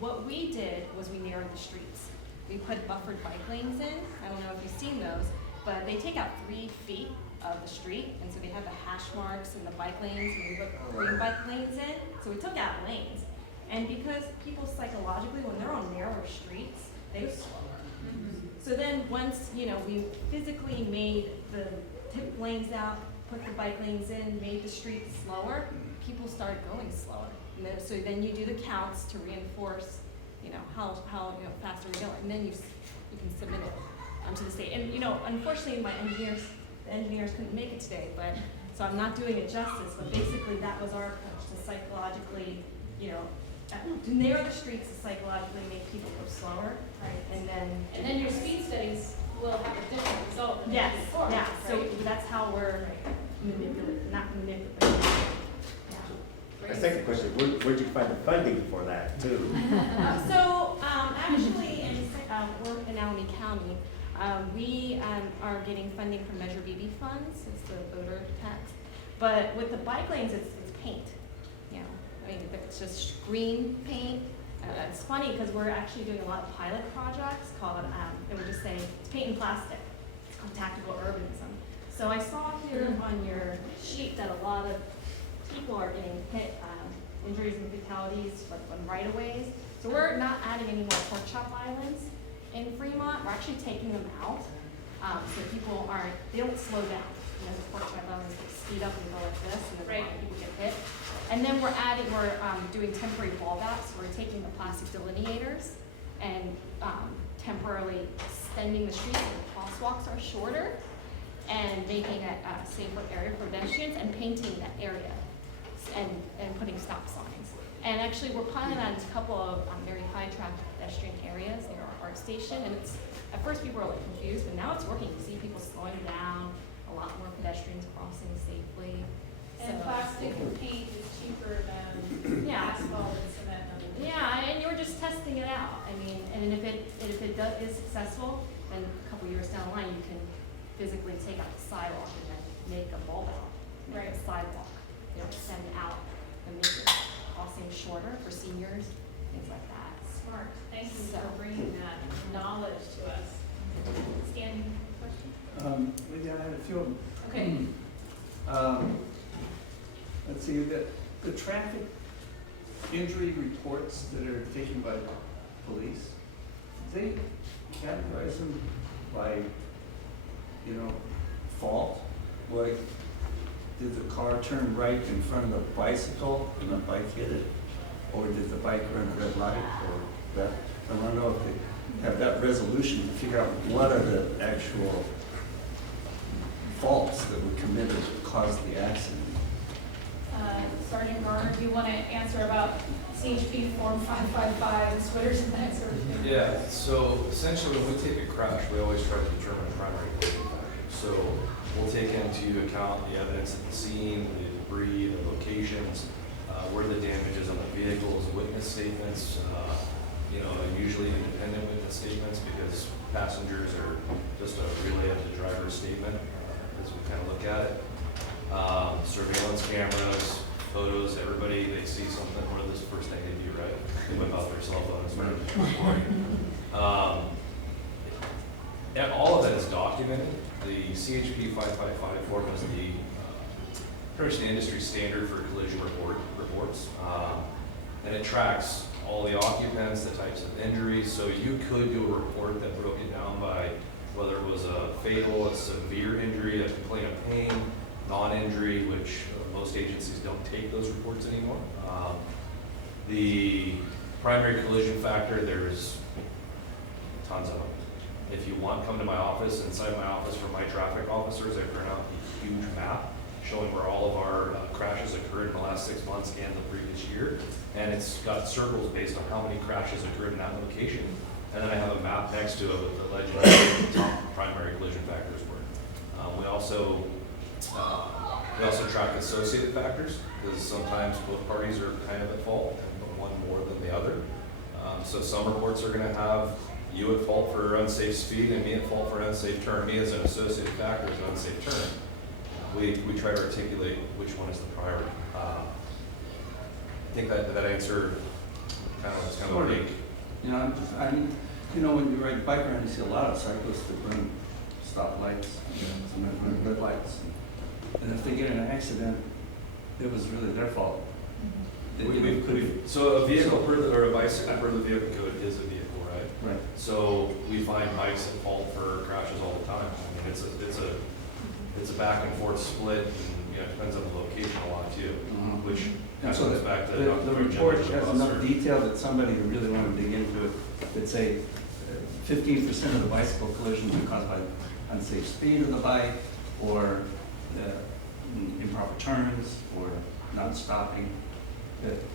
what we did was we narrowed the streets. We put buffered bike lanes in. I don't know if you've seen those, but they take out 3 feet of the street, and so they had the hash marks and the bike lanes, and we put green bike lanes in, so we took out lanes. And because people psychologically, when they're on narrower streets, they go slower. So then once, you know, we physically made the tip lanes out, put the bike lanes in, made the streets slower, people started going slower. And then, so then you do the counts to reinforce, you know, how you know, fast are we going, and then you can submit it to the state. And you know, unfortunately, the engineers couldn't make it today, but so I'm not doing it justice. But basically, that was our approach to psychologically, you know, to narrow the streets to psychologically make people go slower, Right. and then And then your speed studies will have a different result than yes, before. yeah. So right? that's how we're not manipulating. My second question, where'd you find the funding for that too? Actually, we're in Alameda County. We are getting funding from Measure BB funds, it's the voter tax. But with the bike lanes, it's paint. You know, I mean, it's just green paint. It's funny because we're actually doing a lot of pilot projects called, and we're just saying, it's paint and plastic. It's called tactical urbanism. So I saw here on your sheet that a lot of people are getting hit, injuries and fatalities like on right-of-ways. So we're not adding any more pork chop islands in Fremont. We're actually taking them out. So people they don't slow down. You know, the pork chop islands, they speed up and go like this, and then a lot of people get hit. And then we're doing temporary wall backs. We're taking the plastic delineators and temporarily extending the streets so the crosswalks are shorter and making it a safer area for pedestrians and painting that area and putting stop signs. And actually, we're piloting that in a couple of very high traffic pedestrian areas near our art station. And at first people were like confused, but now it's working. You see people slowing down, a lot more pedestrians crossing safely. And So- plastic paint is cheaper than Yeah. asphalt and cement and other things. Yeah, and you're just testing it out. I mean, and if it is successful, then a couple years down the line, you can physically take out the sidewalk and then make a bulb out, make a sidewalk, you know, extend out and make the crossing shorter for seniors, things like that. Smart. Thank you So- for bringing that knowledge to us. Standing question? Maybe I had a few of them. Okay. Let's see, the traffic injury reports that are taken by police, they categorize them by, you know, fault? Like, did the car turn right in front of the bicycle and the bike hit it? Or did the bike run a red light or that? I don't know if they have that resolution to figure out what are the actual faults that were committed that caused the accident. Sergeant Garner, do you want to answer about CHP Form 555 and splitters and that sort of thing? Yeah, so essentially when we take a crash, we always try to determine primary collision factors. So we'll take into account the evidence at the scene, the debris, the locations, where the damage is on the vehicles, witness statements, you know, usually independent witness statements because passengers are just a relay of the driver's statement as we kind of look at it. Surveillance cameras, photos, everybody, they see something, what is this first thing they do, right? They whip out their cell phone and start recording. And all of that is documented. The CHP 555 form is the pretty much the industry standard for collision reports. And it tracks all the occupants, the types of injuries. So you could do a report that broke it down by whether it was a fatal, a severe injury, a complaint of pain, non-injury, which most agencies don't take those reports anymore. The primary collision factor, there's tons of them. If you want, come to my office. Inside my office for my traffic officers, I print out a huge map showing where all of our crashes occurred in the last 6 months and the previous year. And it's got circles based on how many crashes occurred in that location. And then I have a map next to it with the legend of what the top primary collision factors were. We also track associated factors because sometimes both parties are kind of at fault, and one more than the other. So some reports are going to have you at fault for unsafe speed and me at fault for unsafe turn. Me as an associated factor is an unsafe turn. We try to articulate which one is the priority. I think that answer kind of big. You know, you know, when you ride a bike around, you see a lot of cyclists that bring stoplights, some of them red lights. And if they get in an accident, it was really their fault. So a vehicle or a bicycle per the vehicle code is a vehicle, right? Right. So we find bikes at fault for crashes all the time. I mean, it's a back and forth split, and, you know, it depends on the location a lot too, which And kind so of goes back to. the Dr. report Jennifer's has bus enough or- detail that somebody who really wanted to dig into it could say 15% of the bicycle collisions are caused by unsafe speed of the bike, or improper turns, or not stopping.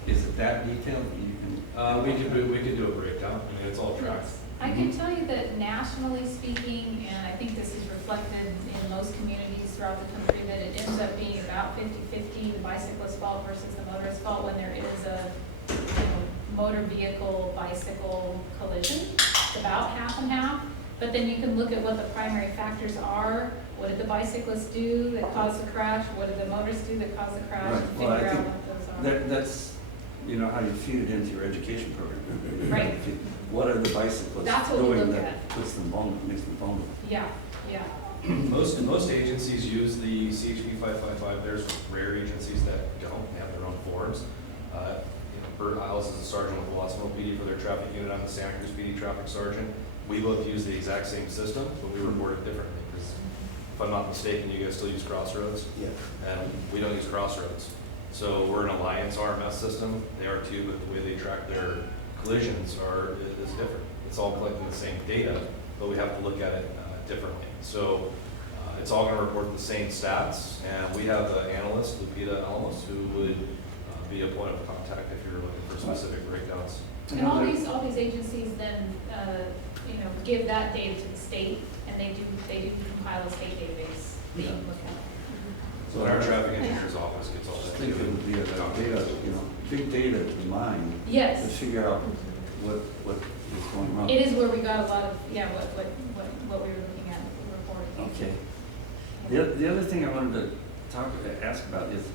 Is it that detailed? You can. We could do a breakdown. I mean, it's all tracked. I can tell you that nationally speaking, and I think this is reflected in most communities throughout the country, that it ends up being about 50-50, the bicyclist's fault versus the motorist's fault when there is a, you know, motor vehicle, bicycle collision. It's about half and half. But then you can look at what the primary factors are. What did the bicyclist do that caused the crash? What did the motorist do that caused the crash? Right. And Well, I figure out think what those are. That's, you know, how you feed it into your education program. Right. What are the bicyclists That's what we doing look that at. puts them vulnerable, makes them vulnerable? Yeah, yeah. Most agencies use the CHP 555. There's rare agencies that don't have their own forms. You know, Bert Isles is a sergeant with the Watsonville PD for their traffic unit. I'm the Santa Cruz PD traffic sergeant. We both use the exact same system, but we report it differently. Because if I'm not mistaken, you guys still use Crossroads, Yeah. and we don't use Crossroads. So we're an alliance RMS system. They are too, but the way they track their collisions is different. It's all collecting the same data, but we have to look at it differently. So it's all going to report the same stats, and we have an analyst, Lupita Alamos, who would be a point of contact if you're looking for specific breakdowns. And all these agencies then, you know, give that data to the state, and they do compile a state database that you can look at. So our traffic engineer's office gets all I that. think it would be a data, you know, big data to mine to Yes, figure out what is going wrong. it is where we got a lot of, yeah, what we were looking at, reporting. Okay. The other thing I wanted to ask about is,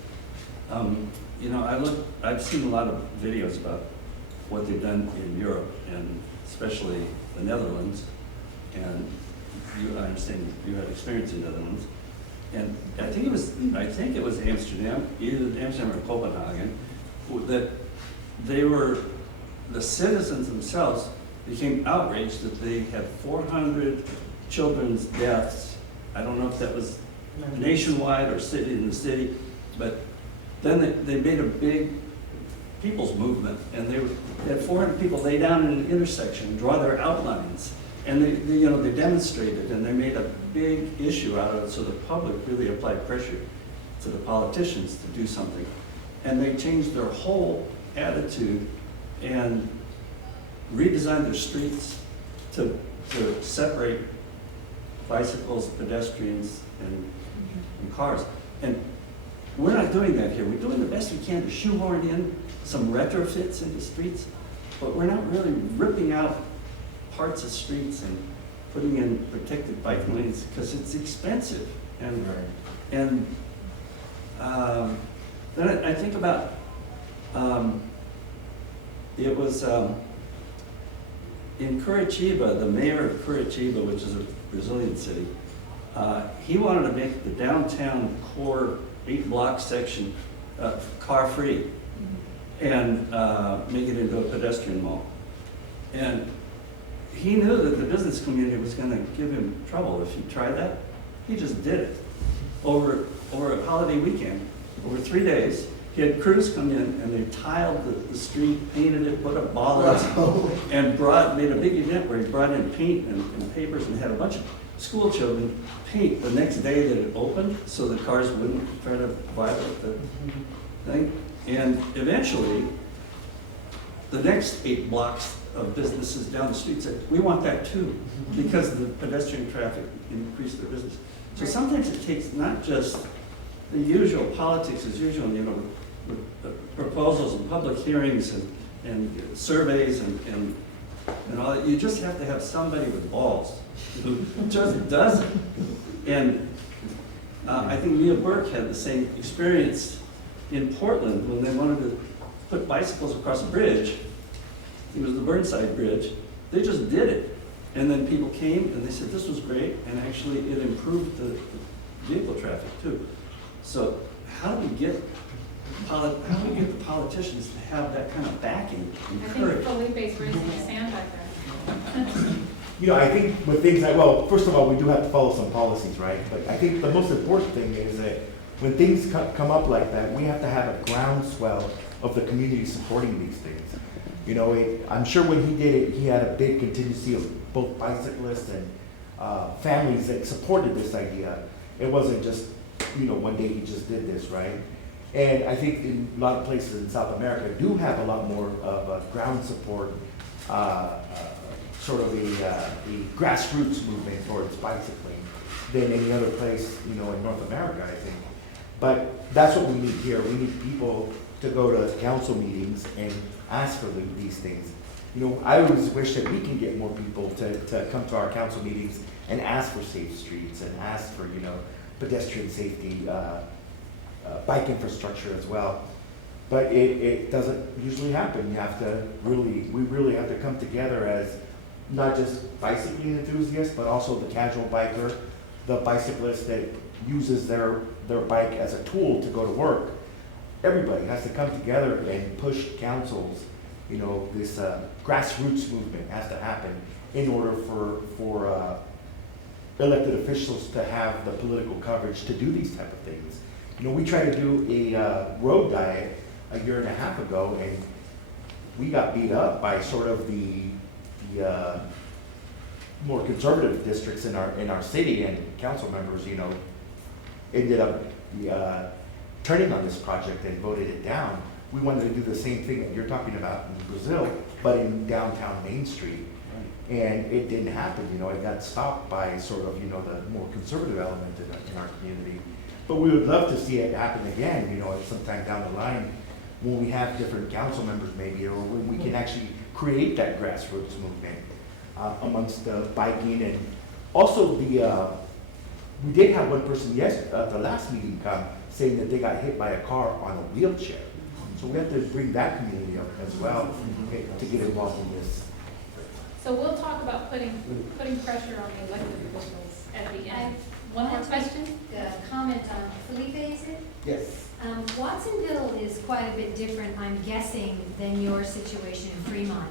you know, I've seen a lot of videos about what they've done in Europe, and especially the Netherlands, and I understand you had experience in the Netherlands, and I think it was Amsterdam, either Amsterdam or Copenhagen, that the citizens themselves became outraged that they had 400 children's deaths. I don't know if that was nationwide or in the city, but then they made a big people's movement, and they had 400 people lay down in an intersection, draw their outlines, and they demonstrated, and they made a big issue out of it, so the public really applied pressure to the politicians to do something. And they changed their whole attitude and redesigned their streets to separate bicycles, pedestrians, and cars. And we're not doing that here. We're doing the best we can to shoehorn in some retrofits into streets, but we're not really ripping out parts of streets and putting in protected bike lanes because it's expensive. And then I think about it was in Curitiba, the mayor of Curitiba, which is a Brazilian city, he wanted to make the downtown core 8-block section car-free and make it into a pedestrian mall. And he knew that the business community was going to give him trouble if he tried that. He just did it over a holiday weekend, over 3 days. He had crews come in and they tiled the street, painted it, put up bollards, and made a big event where he brought in paint and papers and had a bunch of school children paint the next day that it opened so the cars wouldn't try to violate the thing. And eventually, the next 8 blocks of businesses down the street said, we want that too, because the pedestrian traffic increased their business. So sometimes it takes not just the usual politics as usual, you know, with proposals and public hearings and surveys and all that. You just have to have somebody with balls who just does it. And I think Mia Burke had the same experience in Portland when they wanted to put bicycles across a bridge. It was the Burnside Bridge. They just did it. And then people came and they said this was great, and actually it improved the vehicle traffic too. So how do we get the politicians to have that kind of backing and I courage? think Felipe's raising his hand back there. You know, I think with things like, well, first of all, we do have to follow some policies, right? But I think the most important thing is that when things come up like that, we have to have a groundswell of the community supporting these things. You know, I'm sure when he did it, he had a big contingency of both bicyclists and families that supported this idea. It wasn't just, you know, one day he just did this, right? And I think in a lot of places in South America do have a lot more of a ground support, sort of a grassroots movement towards bicycling than any other place, you know, in North America, I think. But that's what we need here. We need people to go to council meetings and ask for these things. You know, I always wish that we can get more people to come to our council meetings and ask for safe streets and ask for, you know, pedestrian safety, bike infrastructure as well. But it doesn't usually happen. You have to we really have to come together as not just bicycling enthusiasts, but also the casual biker, the bicyclist that uses their bike as a tool to go to work. Everybody has to come together and push councils. You know, this grassroots movement has to happen in order for elected officials to have the political coverage to do these type of things. You know, we tried to do a road diet a year and a half ago, and we got beat up by sort of the more conservative districts in our city, and council members, you know, ended up turning on this project and voted it down. We wanted to do the same thing that you're talking about in Brazil, but in downtown Main Street. And it didn't happen, you know, it got stopped by sort of, you know, the more conservative element in our community. But we would love to see it happen again, you know, at sometime down the line when we have different council members maybe, or when we can actually create that grassroots movement amongst the biking. And also we did have one person at the last meeting come saying that they got hit by a car on a wheelchair. So we have to bring that community up as well to get involved in this. So we'll talk about putting pressure on the elected officials at the I end. One more Please. question, comment on Felipe, is it? Yes. Watsonville is quite a bit different, I'm guessing, than your situation in Fremont.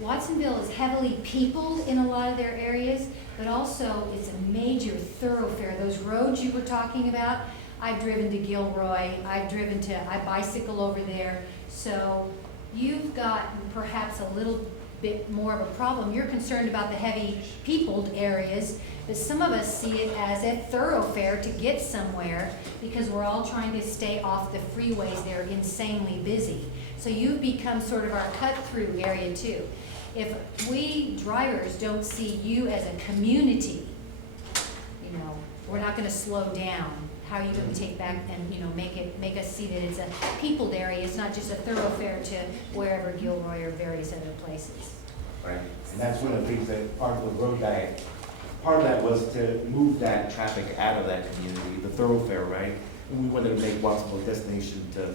Watsonville is heavily peopled in a lot of their areas, but also it's a major thoroughfare. Those roads you were talking about, I've driven to Gilroy, I bicycle over there. So you've got perhaps a little bit more of a problem. You're concerned about the heavy peopled areas, but some of us see it as a thoroughfare to get somewhere because we're all trying to stay off the freeways. They're insanely busy. So you've become sort of our cut-through area too. If we drivers don't see you as a community, you know, we're not gonna slow down. How are you gonna take back and, you know, make us see that it's a peopled area, it's not just a thoroughfare to wherever Gilroy or various other places. Right, and that's one of the things that part of the road diet, part of that was to move that traffic out of that community, the thoroughfare, right? And we wanted to make Watsonville a destination to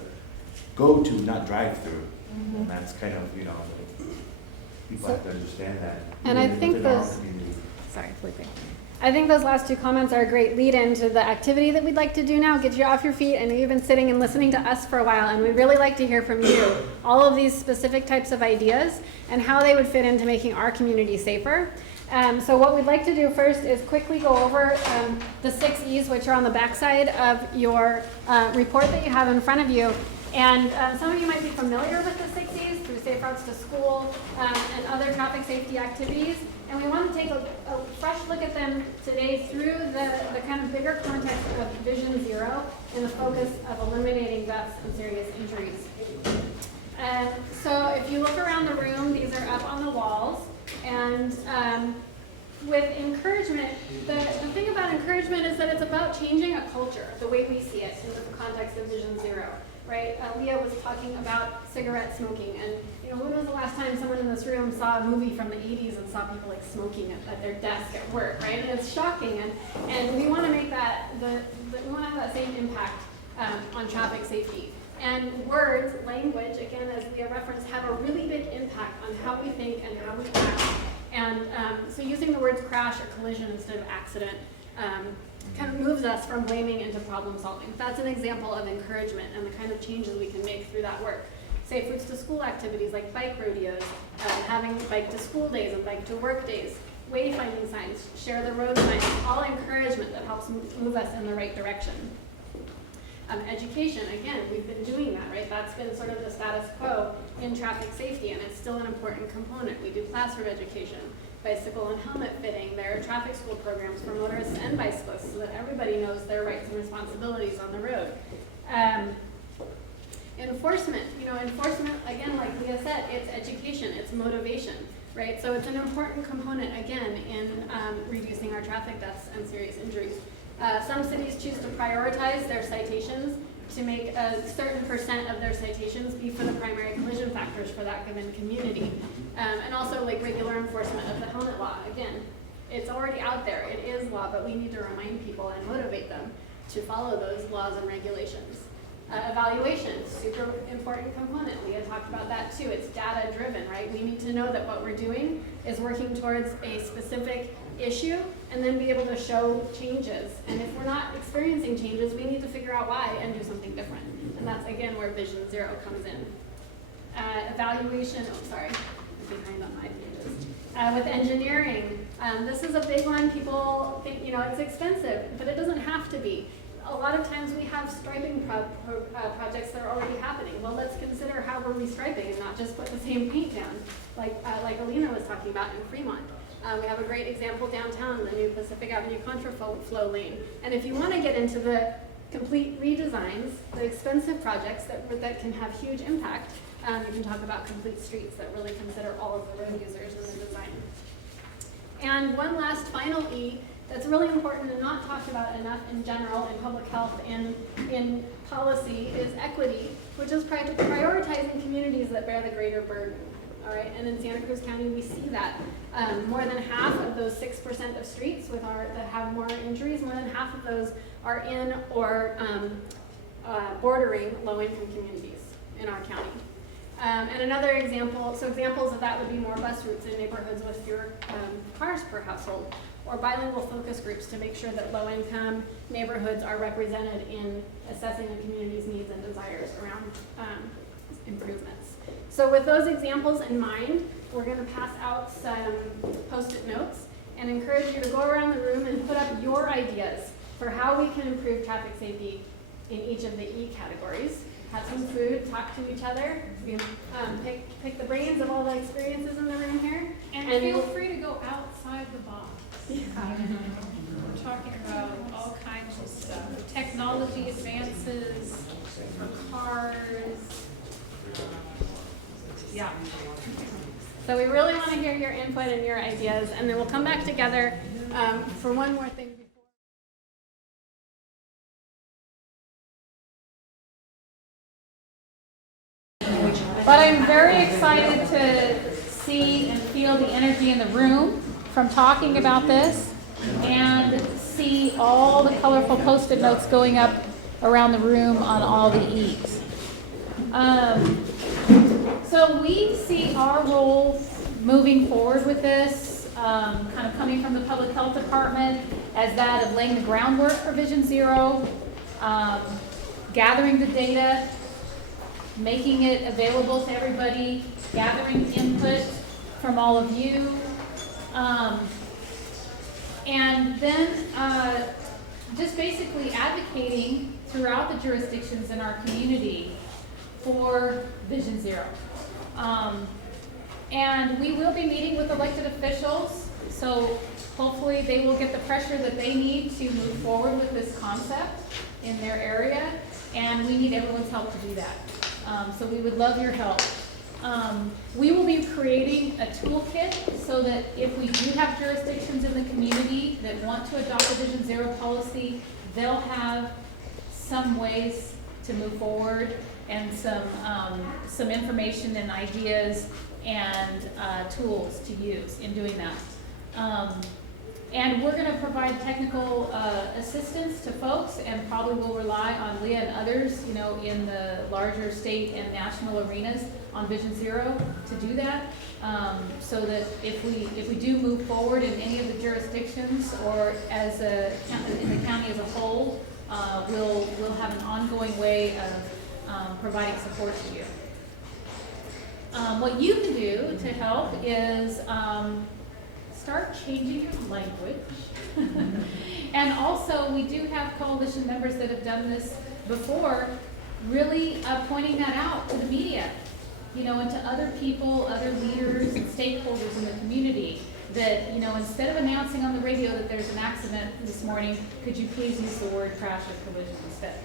go to, not drive through. And that's kind of, you know, people have to understand that. And I even think within our those- community. Sorry, Felipe. I think those last two comments are a great lead into the activity that we'd like to do now, get you off your feet. I know you've been sitting and listening to us for a while, and we'd really like to hear from you all of these specific types of ideas and how they would fit into making our community safer. So what we'd like to do first is quickly go over the 6 E's, which are on the backside of your report that you have in front of you. And some of you might be familiar with the 6 E's through Safe Routes to School and other traffic safety activities. And we want to take a fresh look at them today through the kind of bigger context of Vision Zero and the focus of eliminating deaths and serious injuries. So if you look around the room, these are up on the walls. And with encouragement, the thing about encouragement is that it's about changing a culture, the way we see it in the context of Vision Zero. Right? Leah was talking about cigarette smoking, and you know, when was the last time someone in this room saw a movie from the 80s and saw people like smoking at their desk at work, right? And it's shocking, and we want to make that we want to have that same impact on traffic safety. And words, language, again, as Leah referenced, have a really big impact on how we think and how we act. And so using the words crash or collision instead of accident kind of moves us from blaming into problem solving. That's an example of encouragement and the kind of changes we can make through that work. Safe routes to school activities like bike rodeos, having bike to school days and bike to work days, wayfinding signs, share the road signs, all encouragement that helps move us in the right direction. Education, again, we've been doing that, right? That's been sort of the status quo in traffic safety, and it's still an important component. We do classroom education, bicycle and helmet fitting. There are traffic school programs for motorists and bicyclists so that everybody knows their rights and responsibilities on the road. Enforcement, enforcement, again, like Leah said, it's education, it's motivation, right? So it's an important component, again, in reducing our traffic deaths and serious injuries. Some cities choose to prioritize their citations to make a certain percent of their citations be for the primary collision factors for that given community. And also like regular enforcement of the helmet law. Again, it's already out there, it is law, but we need to remind people and motivate them to follow those laws and regulations. Evaluation, super important component. Leah talked about that too. It's data driven, right? We need to know that what we're doing is working towards a specific issue and then be able to show changes. And if we're not experiencing changes, we need to figure out why and do something different. And that's again where Vision Zero comes in. Evaluation, I'm behind on my pages. With engineering, this is a big one. People think, it's expensive, but it doesn't have to be. A lot of times we have striping projects that are already happening. Well, let's consider how we're restriping and not just put the same paint down, like Alina was talking about in Fremont. We have a great example downtown, the new Pacific Avenue contraflow lane. And if you want to get into the complete redesigns, the expensive projects that can have huge impact, you can talk about complete streets that really consider all of the road users in the design. And one last final E that's really important and not talked about enough in general in public health and in policy is equity, which is prioritizing communities that bear the greater burden. All right, and in Santa Cruz County, we see that more than half of those 6% of streets that have more injuries, more than half of those are in or bordering low-income communities in our county. And another example, so examples of that would be more bus routes in neighborhoods with fewer cars per household, or bilingual focus groups to make sure that low-income neighborhoods are represented in assessing the community's needs and desires around improvements. So with those examples in mind, we're going to pass out some Post-it notes and encourage you to go around the room and put up your ideas for how we can improve traffic safety in each of the E categories. Have some food, talk to each other, pick the brains of all the experiences in the room here. And feel free to go outside the box. We're talking about all kinds of stuff. Technology advances for cars. Yeah. So we really want to hear your input and your ideas, and then we'll come back together for one more thing. But I'm very excited to see and feel the energy in the room from talking about this and see all the colorful Post-it notes going up around the room on all the E's. So we see our role moving forward with this, kind of coming from the Public Health Department, as that of laying the groundwork for Vision Zero, gathering the data, making it available to everybody, gathering input from all of you, and then just basically advocating throughout the jurisdictions in our community for Vision Zero. And we will be meeting with elected officials, so hopefully they will get the pressure that they need to move forward with this concept in their area, and we need everyone's help to do that. So we would love your help. We will be creating a toolkit so that if we do have jurisdictions in the community that want to adopt a Vision Zero policy, they'll have some ways to move forward and some information and ideas and tools to use in doing that. And we're gonna provide technical assistance to folks, and probably will rely on Leah and others, you know, in the larger state and national arenas on Vision Zero to do that. So that if we do move forward in any of the jurisdictions or as in the county as a whole, we'll have an ongoing way of providing support to you. What you can do to help is start changing your language. And also, we do have coalition members that have done this before, really pointing that out to the media, you know, and to other people, other leaders and stakeholders in the community, that, you know, instead of announcing on the radio that there's an accident this morning, could you please use the word crash or collision instead?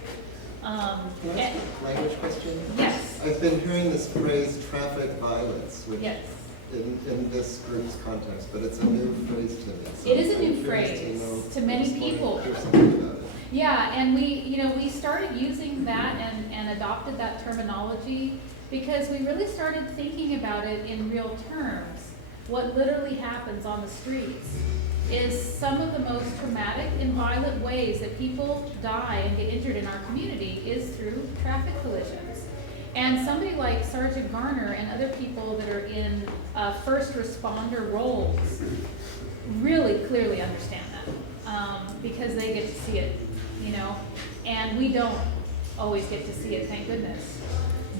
Can I ask a language question? Yes. I've been hearing this phrase traffic violence, which Yes. in this group's context, but it's a new phrase to me. So It is a I'm new curious phrase know to many if you people. want to hear something about it. Yeah, and we started using that and adopted that terminology because we really started thinking about it in real terms. What literally happens on the streets is some of the most traumatic and violent ways that people die and get injured in our community is through traffic collisions. And somebody like Sergeant Garner and other people that are in first responder roles really clearly understand that because they get to see it, you know, and we don't always get to see it, thank goodness.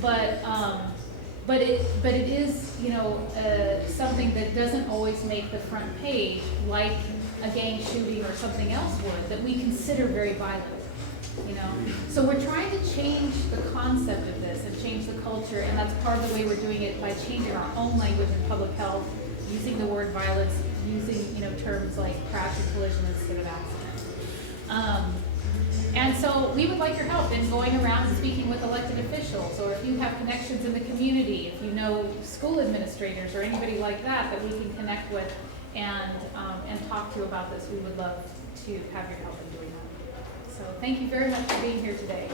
But it is, you know, something that doesn't always make the front page, like a gang shooting or something else would, that we consider very violent, you know. So we're trying to change the concept of this and change the culture, and that's part of the way we're doing it by changing our own language in public health, using the word violence, using, you know, terms like crash and collision instead of accident. And so we would like your help in going around and speaking with elected officials, or if you have connections in the community, if you know school administrators or anybody like that that we can connect with and talk to about this, we would love to have your help in doing that. So thank you very much for being here today.